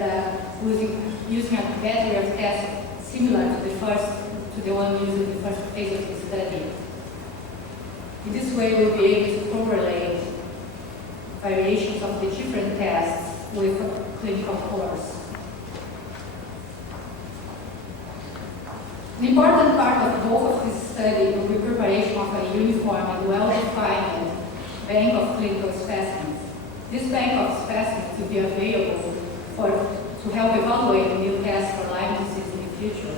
using a battery of tests similar to the one used in the first phase of the study. In this way, we'll be able to correlate variations of the different tests with clinical course. An important part of both of this study will be preparation of a uniform and well-defined bank of clinical specimens. This bank of specimens will be available to help evaluate the new tests for Lyme disease in the future.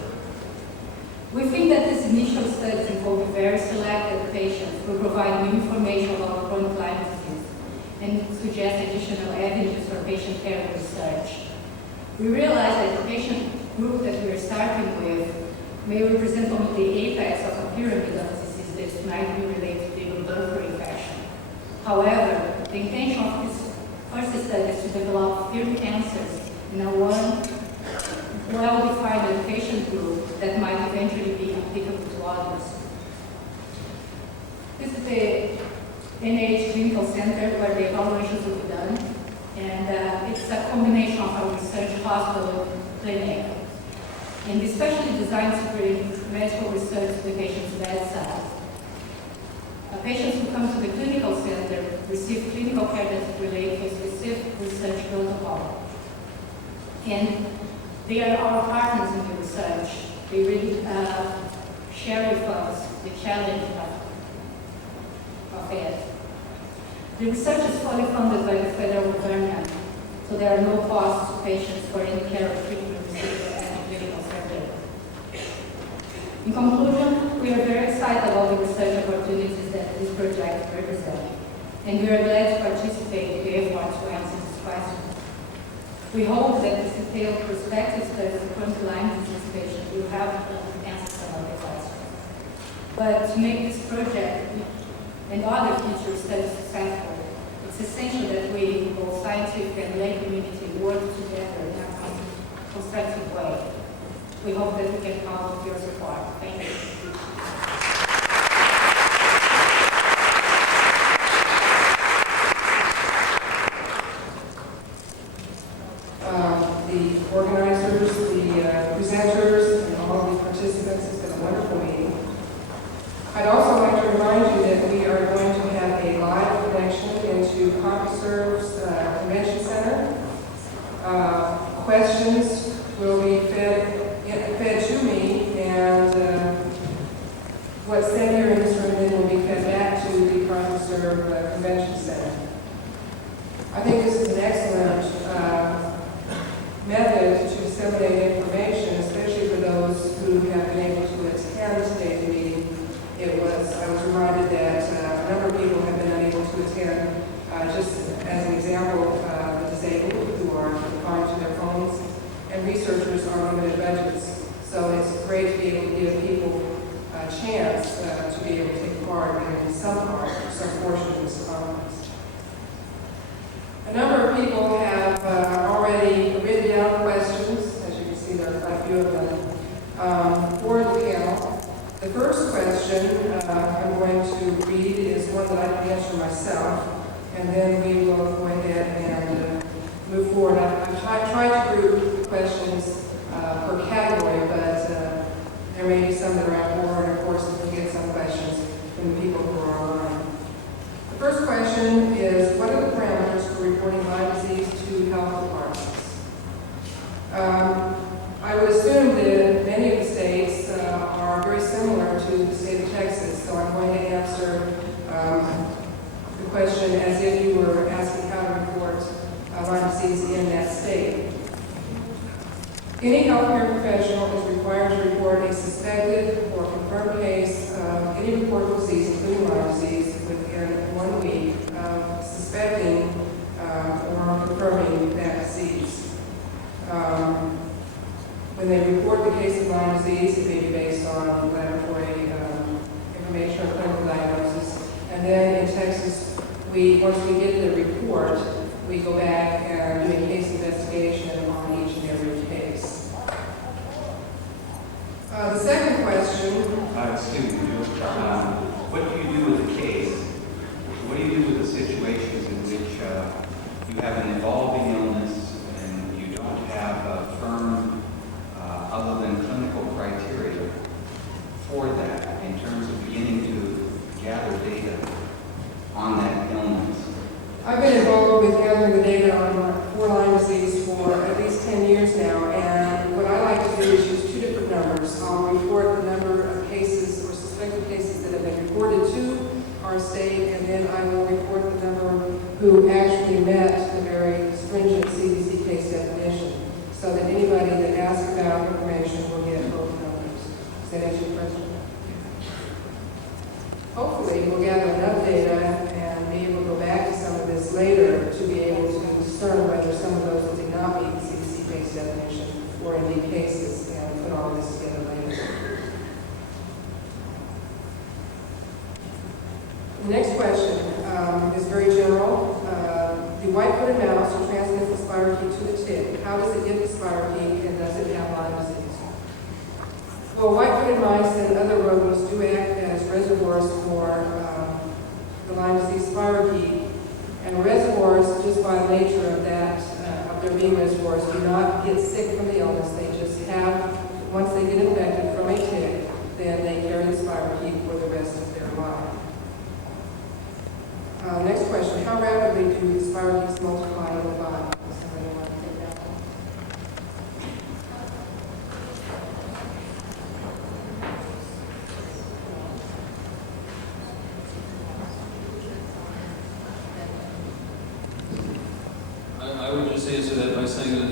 We think that these initial studies involving very selected patients will provide new information about chronic Lyme disease and suggest additional avenues for patient care research. We realize that the patient group that we are starting with may represent only the apex of a pyramid of diseases that might be related to the blood infection. However, the intention of this first study is to develop 30 answers in a one well-defined patient group that might eventually be applicable to others. This is the NIH Clinical Center where the evaluations will be done, and it's a combination of a research hospital clinic, and especially designed to bring medical research to the patient's bedside. Patients who come to the clinical center receive clinical care that relates to a specific research protocol. And they are our partners in the research. They really share with us the challenge of it. The research is fully funded by the federal government, so there are no costs to patients for any care or treatment received at the clinical center. In conclusion, we are very excited about the research opportunities that this project represents, and we are glad to participate in the effort to answer this question. We hope that this detailed prospective study of chronic Lyme disease patients will help answer some of the questions. But to make this project and other future studies successful, it's essential that we, both scientific and lay community, work together in a constructive way. We hope that we can count on your support. Thank you. The organizers, the presenters, and all of the participants. It's been a wonderful meeting. I'd also like to remind you that we are going to have a live connection into CompuServe's Convention Center. Questions will be fed to me, and what's said here in this room then will be fed back to the CompuServe Convention Center. I think this is an excellent method to disseminate information, especially for those who have been able to attend today's meeting. I was reminded that a number of people have been unable to attend, just as an example, the disabled who are confined to their homes, and researchers on limited budgets. So it's great to be able to give people a chance to be able to take part in some portion of this conference. A number of people have already written down questions. As you can see, there are quite a few of them for the panel. The first question I'm going to read is one that I can answer myself, and then we will go ahead and move forward. I've tried to group questions per category, but there may be some that are out of order, and of course we'll get some questions from the people who are online. The first question is, what are the parameters for reporting Lyme disease to health departments? I would assume that many of the states are very similar to the state of Texas, so I'm going to answer the question as if you were asking how to report Lyme disease in that state. Any healthcare professional is required to report a suspected or confirmed case of any reportable disease, including Lyme disease, within 1 week of suspecting or confirming that disease. When they report the case of Lyme disease, it may be based on laboratory information or clinical diagnosis. And then in Texas, once we get the report, we go back and do a case investigation on each and every case. The second question. Excuse me, what do you do with the case? What do you do with the situations in which you have an evolving illness and you don't have a firm, other than clinical criteria for that in terms of beginning to gather data on that illness? I've been involved with gathering the data for Lyme disease for at least 10 years now, and what I like to do is use two different numbers. I'll report the number of cases or suspected cases that have been reported to our state, and then I will report the number who actually met the very stringent hopefully we'll gather enough data and be able to go back to some of this later to be able to discern whether some of those that did not meet the CDC-based definition were indeed cases, and put all this together later. The next question is very general. The white-footed mouse who transmits the spirochete to the tick, how does it get the spirochete, and does it have Lyme disease? Well, white-footed mice and other rodents do act as reservoirs for the Lyme disease spirochete, and reservoirs, just by the nature of that, of their being reservoirs, do not get sick from the illness. They just have, once they get infected from a tick, then they carry the spirochete for the rest of their life. Next question, how rapidly do the spirochetes multiply in the body? Does somebody want to take that one? I would just answer that by saying that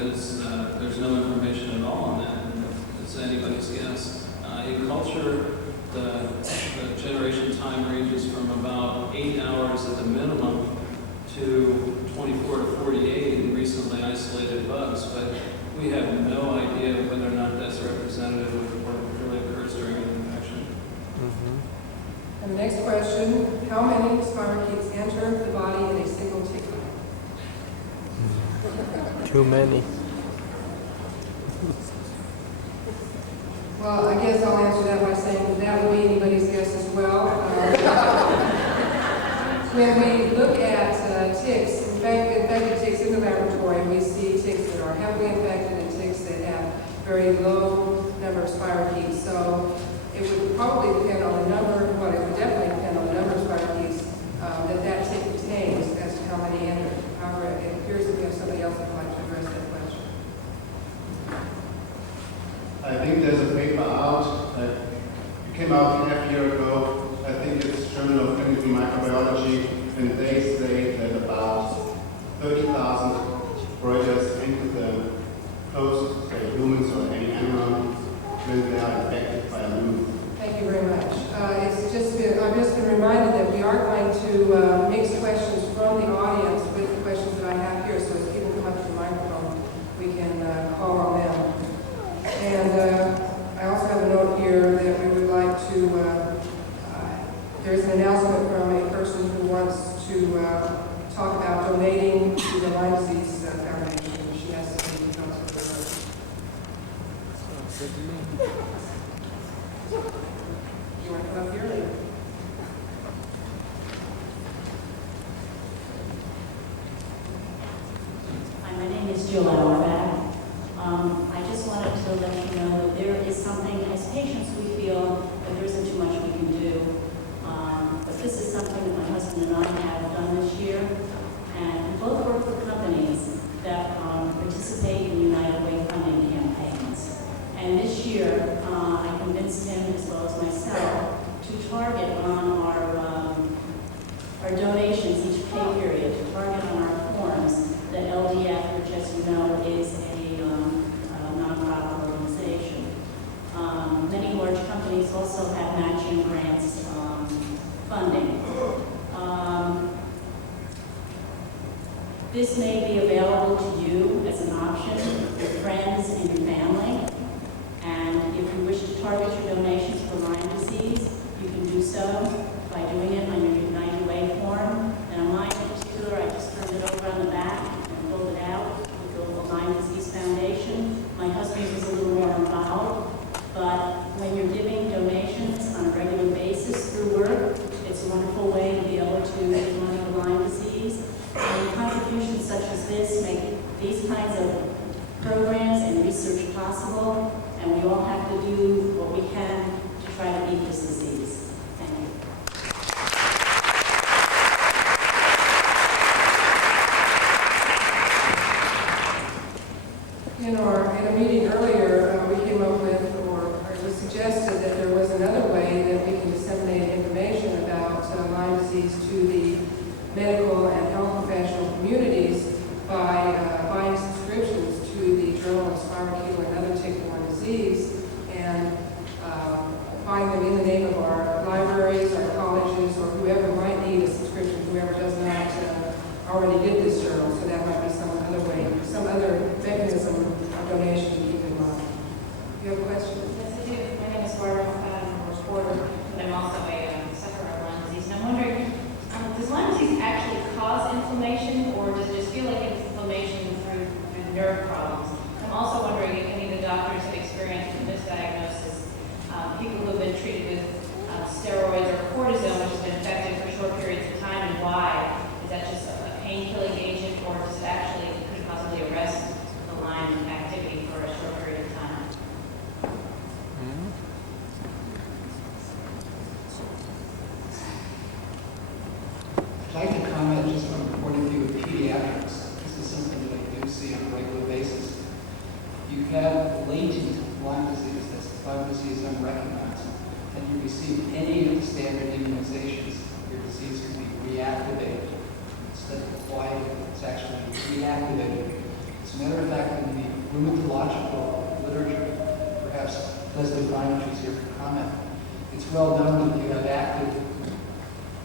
there's no information at all on that, and it's anybody's guess. In culture, the generation time ranges from about 8 hours at the minimum to 24 to 48 in recently isolated bugs, but we have no idea whether or not that's representative of what really occurs during an infection. And the next question, how many spirochetes enter the body in a single tick bite? Too many. Well, I guess I'll answer that by saying that will be anybody's guess as well. When we look at ticks, infected ticks in the laboratory, we see ticks that are heavily infected and ticks that have very low number of spirochetes. So it would probably depend on the number, well, it would definitely depend on the number of spirochetes that tick contains as to how many enter. However, it appears that we have somebody else that would like to address that question. I think there's a paper out that came out half a year ago. I think it's Journal of Clinical Microbiology, and they say that about 30,000 broilers enter the host, say humans or any animal, when they are infected by a Lyme. Thank you very much. I've just been reminded that we are going to mix questions from the audience with the questions that I have here. So as people come up to the microphone, we can call on them. And I also have a note here that we would like to, there's an announcement from a person who wants to talk about donating to the Lyme Disease Foundation. She has some details of the work. You want to come up here later? Hi, my name is Jill Auerbach. I just wanted to let you know that there is something, as patients, we feel that there isn't too much we can do. But this is something that my husband and I have done this year. And we both work for companies that participate in United Way funding campaigns. And this year, I convinced him, as well as myself, to target on our donations each pay period, to target on our forms that LDF, which, as you know, is a nonprofit organization. Many large companies also have matching grants funding. This may be available to you as an option, your friends and your family. And if you wish to target your donations for Lyme disease, you can do so by doing it on your United Way form. And on mine in particular, I just turned it over on the back and filled it out with the Lyme Disease Foundation. My husband was a little more involved, but when you're giving donations on a regular basis through work, it's a wonderful way to be able to give money to Lyme disease. And contributions such as this make these kinds of programs and research possible, and we all have to do what we can to try to beat this disease. Thank you. In a meeting earlier, we came up with, or it was suggested that there was another way that we can disseminate information about Lyme disease to the medical and health professional communities by buying subscriptions to the Journal of Spirochetal and Other Tick-Borne Disease, and buying them in the name of our libraries, our colleges, receive any of the standard immunizations, your disease can be reactivated. Instead of quieted, it's actually reactivated. As a matter of fact, in the rheumatological literature, perhaps Leslie Lyme, who's here for comment, it's well known that if you have active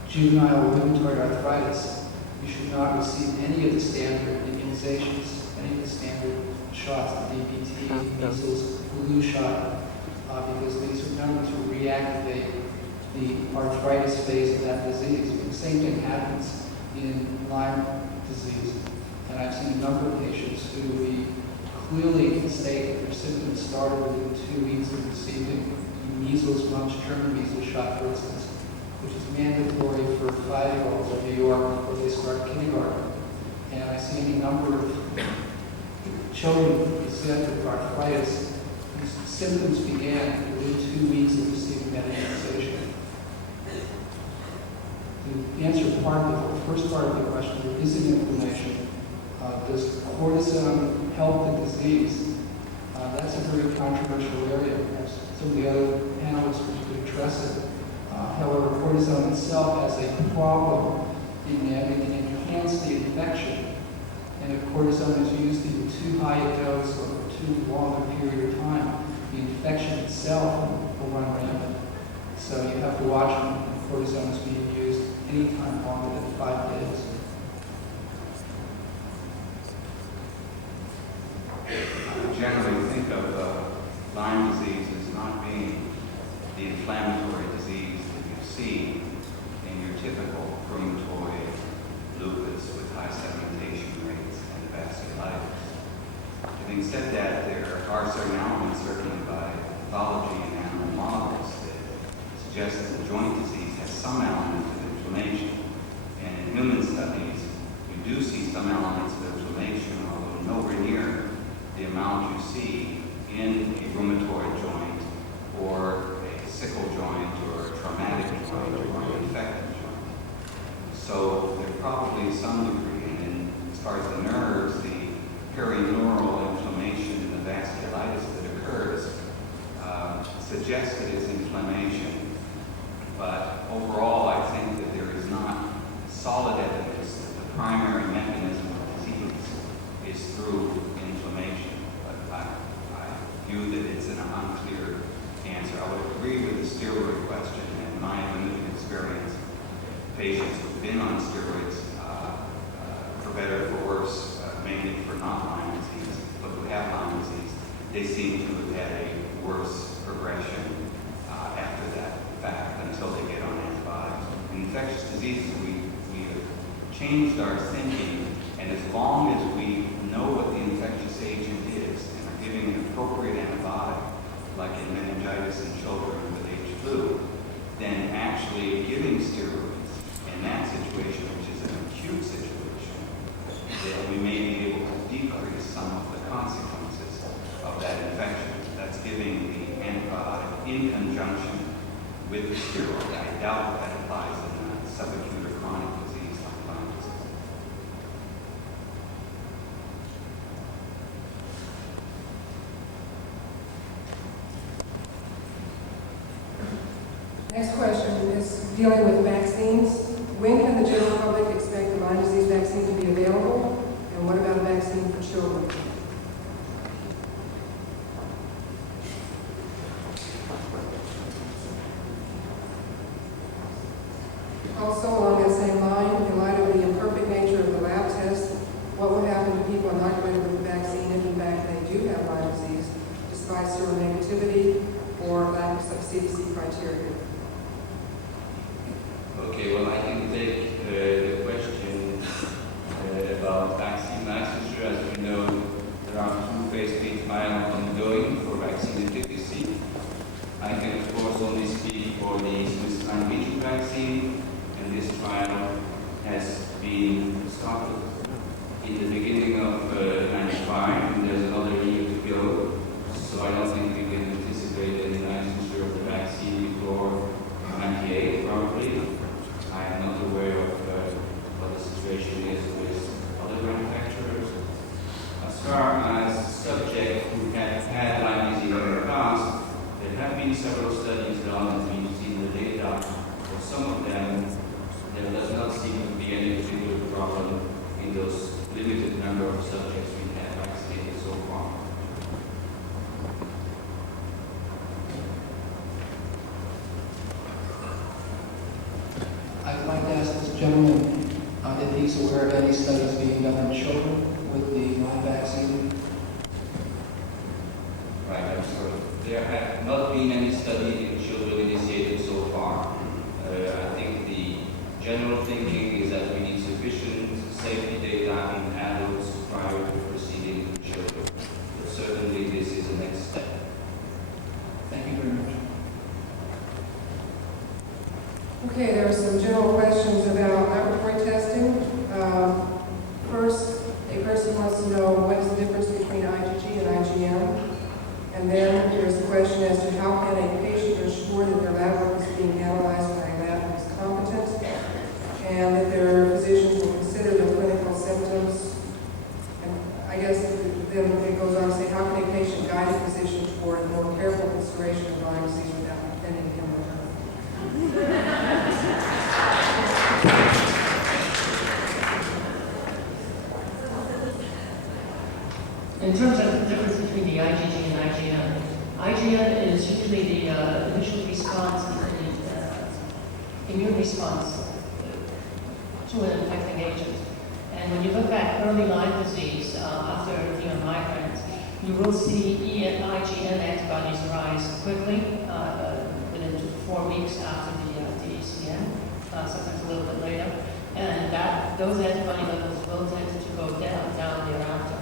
juvenile rheumatoid arthritis, you should not receive any of the standard immunizations, any of the standard shots, the DPT, measles, flu shot, because these are known to reactivate the arthritis phase of that disease. But the same thing happens in Lyme disease. And I've seen a number of patients who we clearly can state that their symptoms started within 2 weeks of receiving the measles, mumps, German measles shot, for instance, which is mandatory for 5-year-olds in New York before they start kindergarten. And I see any number of children who present with arthritis whose symptoms began within 2 weeks of receiving that immunization. To answer the first part of the question, there is an inflammation. Does cortisone help the disease? That's a very controversial area. Perhaps some of the other panelists could address it. However, cortisone itself has a problem in that it can enhance the infection. And if cortisone is used in too high a dose or for too long a period of time, the infection itself will run rampant. So you have to watch when cortisone is being used any time longer than 5 days. I generally think of Lyme disease as not being the inflammatory disease that you see in your typical rheumatoid lupus with high sedimentation rates and vasculitis. Having said that, there are certain elements, certainly by pathology and animal models, that suggest that the joint disease has some element of inflammation. And in human studies, you do see some elements of inflammation, although nowhere near the amount you see in a rheumatoid joint or a sickle joint or a traumatic joint or an infected joint. So there's probably some degree, and as far as the nerves, the perineural inflammation and the vasculitis that occurs suggests that it's inflammation. But overall, I think that there is not solid evidence that the primary mechanism of disease is through inflammation. But I view that it's an unclear answer. I would agree with the steroid question. In my limited experience, patients who've been on steroids, for better or for worse, mainly for not Lyme disease, but who have Lyme disease, they seem to have had a worse progression after that fact until they get on antibiotics. In infectious diseases, we have changed our thinking, and as long as we know what the infectious agent is and are giving an appropriate antibiotic, like in meningitis in children with H. flu, then actually giving steroids in that situation, which is an acute situation, that we may be able to decrease some of the consequences of that infection. That's giving the antibiotic in conjunction with the steroid. I doubt that applies in a subacute or chronic disease like Lyme disease. Next question is dealing with vaccines. When can the general public expect the Lyme disease vaccine to be available? And what about a vaccine for children? Also, along that same line, in light of the imperfect nature of the lab test, what would happen to people inoculated with the vaccine if in fact they do have Lyme disease, despite seronegativity or lack of CDC criteria? Okay, well, I can take the question about vaccine licensure. As we know, there are 2 phase 3 trials ongoing for vaccine efficacy. I can, of course, only speak for the Swiss Lyme vaccine, and this trial has been started in the beginning of 95, and there's another year to go. So I don't think we can anticipate any licensure of the vaccine before 98, probably. I am not aware of what the situation is with other manufacturers. As far as subjects who have had Lyme disease in the past, there have been several studies done, and we've seen gentleman, if he's aware of any studies being done on children with the Lyme vaccine. Right, I'm sorry. There have not been any study in children initiated so far. I think the general thinking is that we need sufficient safety data in adults prior to proceeding to children. But certainly this is the next step. Thank you very much. Okay, there are some general questions about laboratory testing. First, a person wants to know what is the difference between IgG and IgM. And then there's the question as to how can a patient assure that their lab work is being analyzed by a lab that is competent, and that their physicians will consider the clinical symptoms. And I guess then it goes on to say, how can a patient guide a physician toward more careful consideration of Lyme disease without offending him or her? In terms of the difference between the IgG and IgM, IgM is usually the initial response, the immune response to an infecting agent. And when you look at early Lyme disease after migrant, you will see IgM antibodies rise quickly within 4 weeks after the ECM, sometimes a little bit later. And those antibody levels will tend to go down thereafter.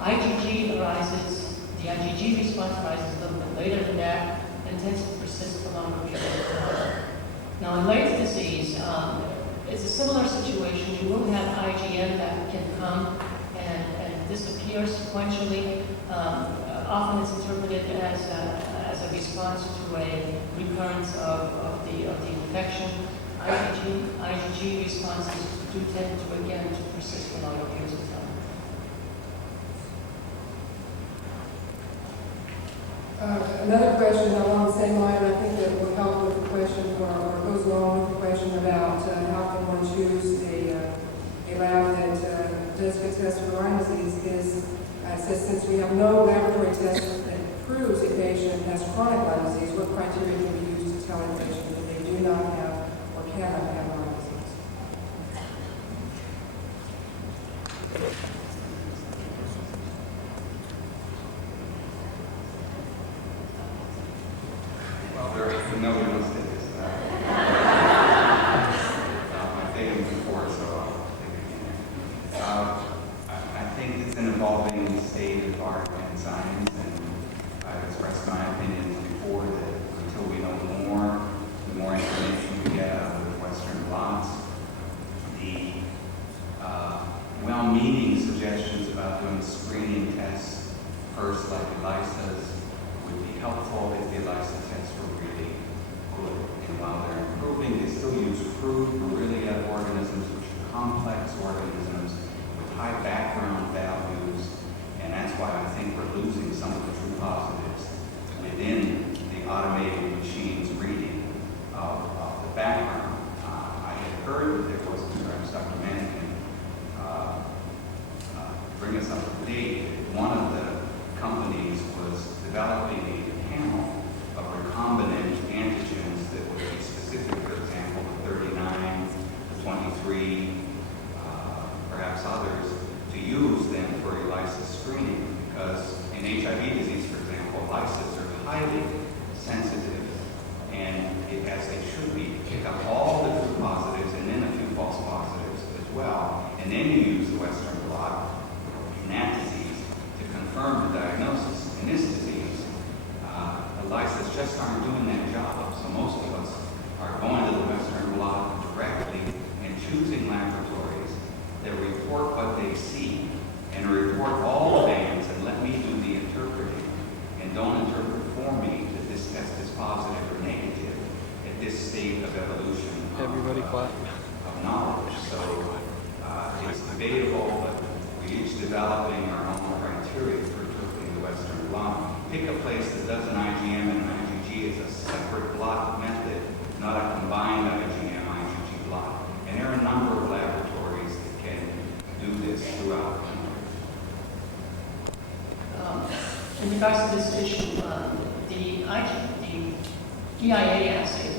IgG arises, the IgG response arises a little bit later than that and tends to persist for longer periods of time. Now in Lyme disease, it's a similar situation. You will have IgM that can come and disappear sequentially. Often it's interpreted as a response to a recurrence of the infection. IgG responses do tend to, again, to persist for longer periods of time. Another question along the same line, I think that will help with the question, or goes along with the question about how can one choose a lab that does good tests for Lyme disease is, says since we have no laboratory test that proves a patient has chronic Lyme disease, what criteria can be used to tell a patient that they do not have or cannot have Lyme disease? No one else did this. I've taken it before, so I'll take it again. I think it's an evolving state of art and science, and I've expressed my opinions before that until we know more, the more information we get out of the Western blots, the well-meaning suggestions about doing screening tests first, like ELISAs, would be helpful if the ELISA tests were really good. And while they're improving, they still use crude Borrelia organisms, which are complex organisms with high background values, and that's why I think we're losing some of the true positives within the automated machine's reading of the background. I had heard that there was, perhaps Dr. Mann can bring us up to date, one of the companies was developing a panel of recombinant antigens that would be specific, for example, to 39, to 23, perhaps others, to use them for ELISA screening, because in HIV disease, for example, ELISAs are highly sensitive, and as they should be, pick up all the true positives and then a few false positives as well, and then you use the Western blot in that disease to confirm the diagnosis. In this disease, ELISAs just aren't doing that job, so most of us are going to the Western blot directly and choosing laboratories that report what they see and report all the bands and let me do the interpreting, and don't interpret for me that this test is positive or negative at this state of evolution of knowledge. So it's debatable, but we're each developing our own criteria for interpreting the Western blot. Pick a place that does an IgM and an IgG as a separate blot method, not a combined IgM-IgG blot. And there are a number of laboratories that can do this throughout the country. In regards to this issue, the EIA assays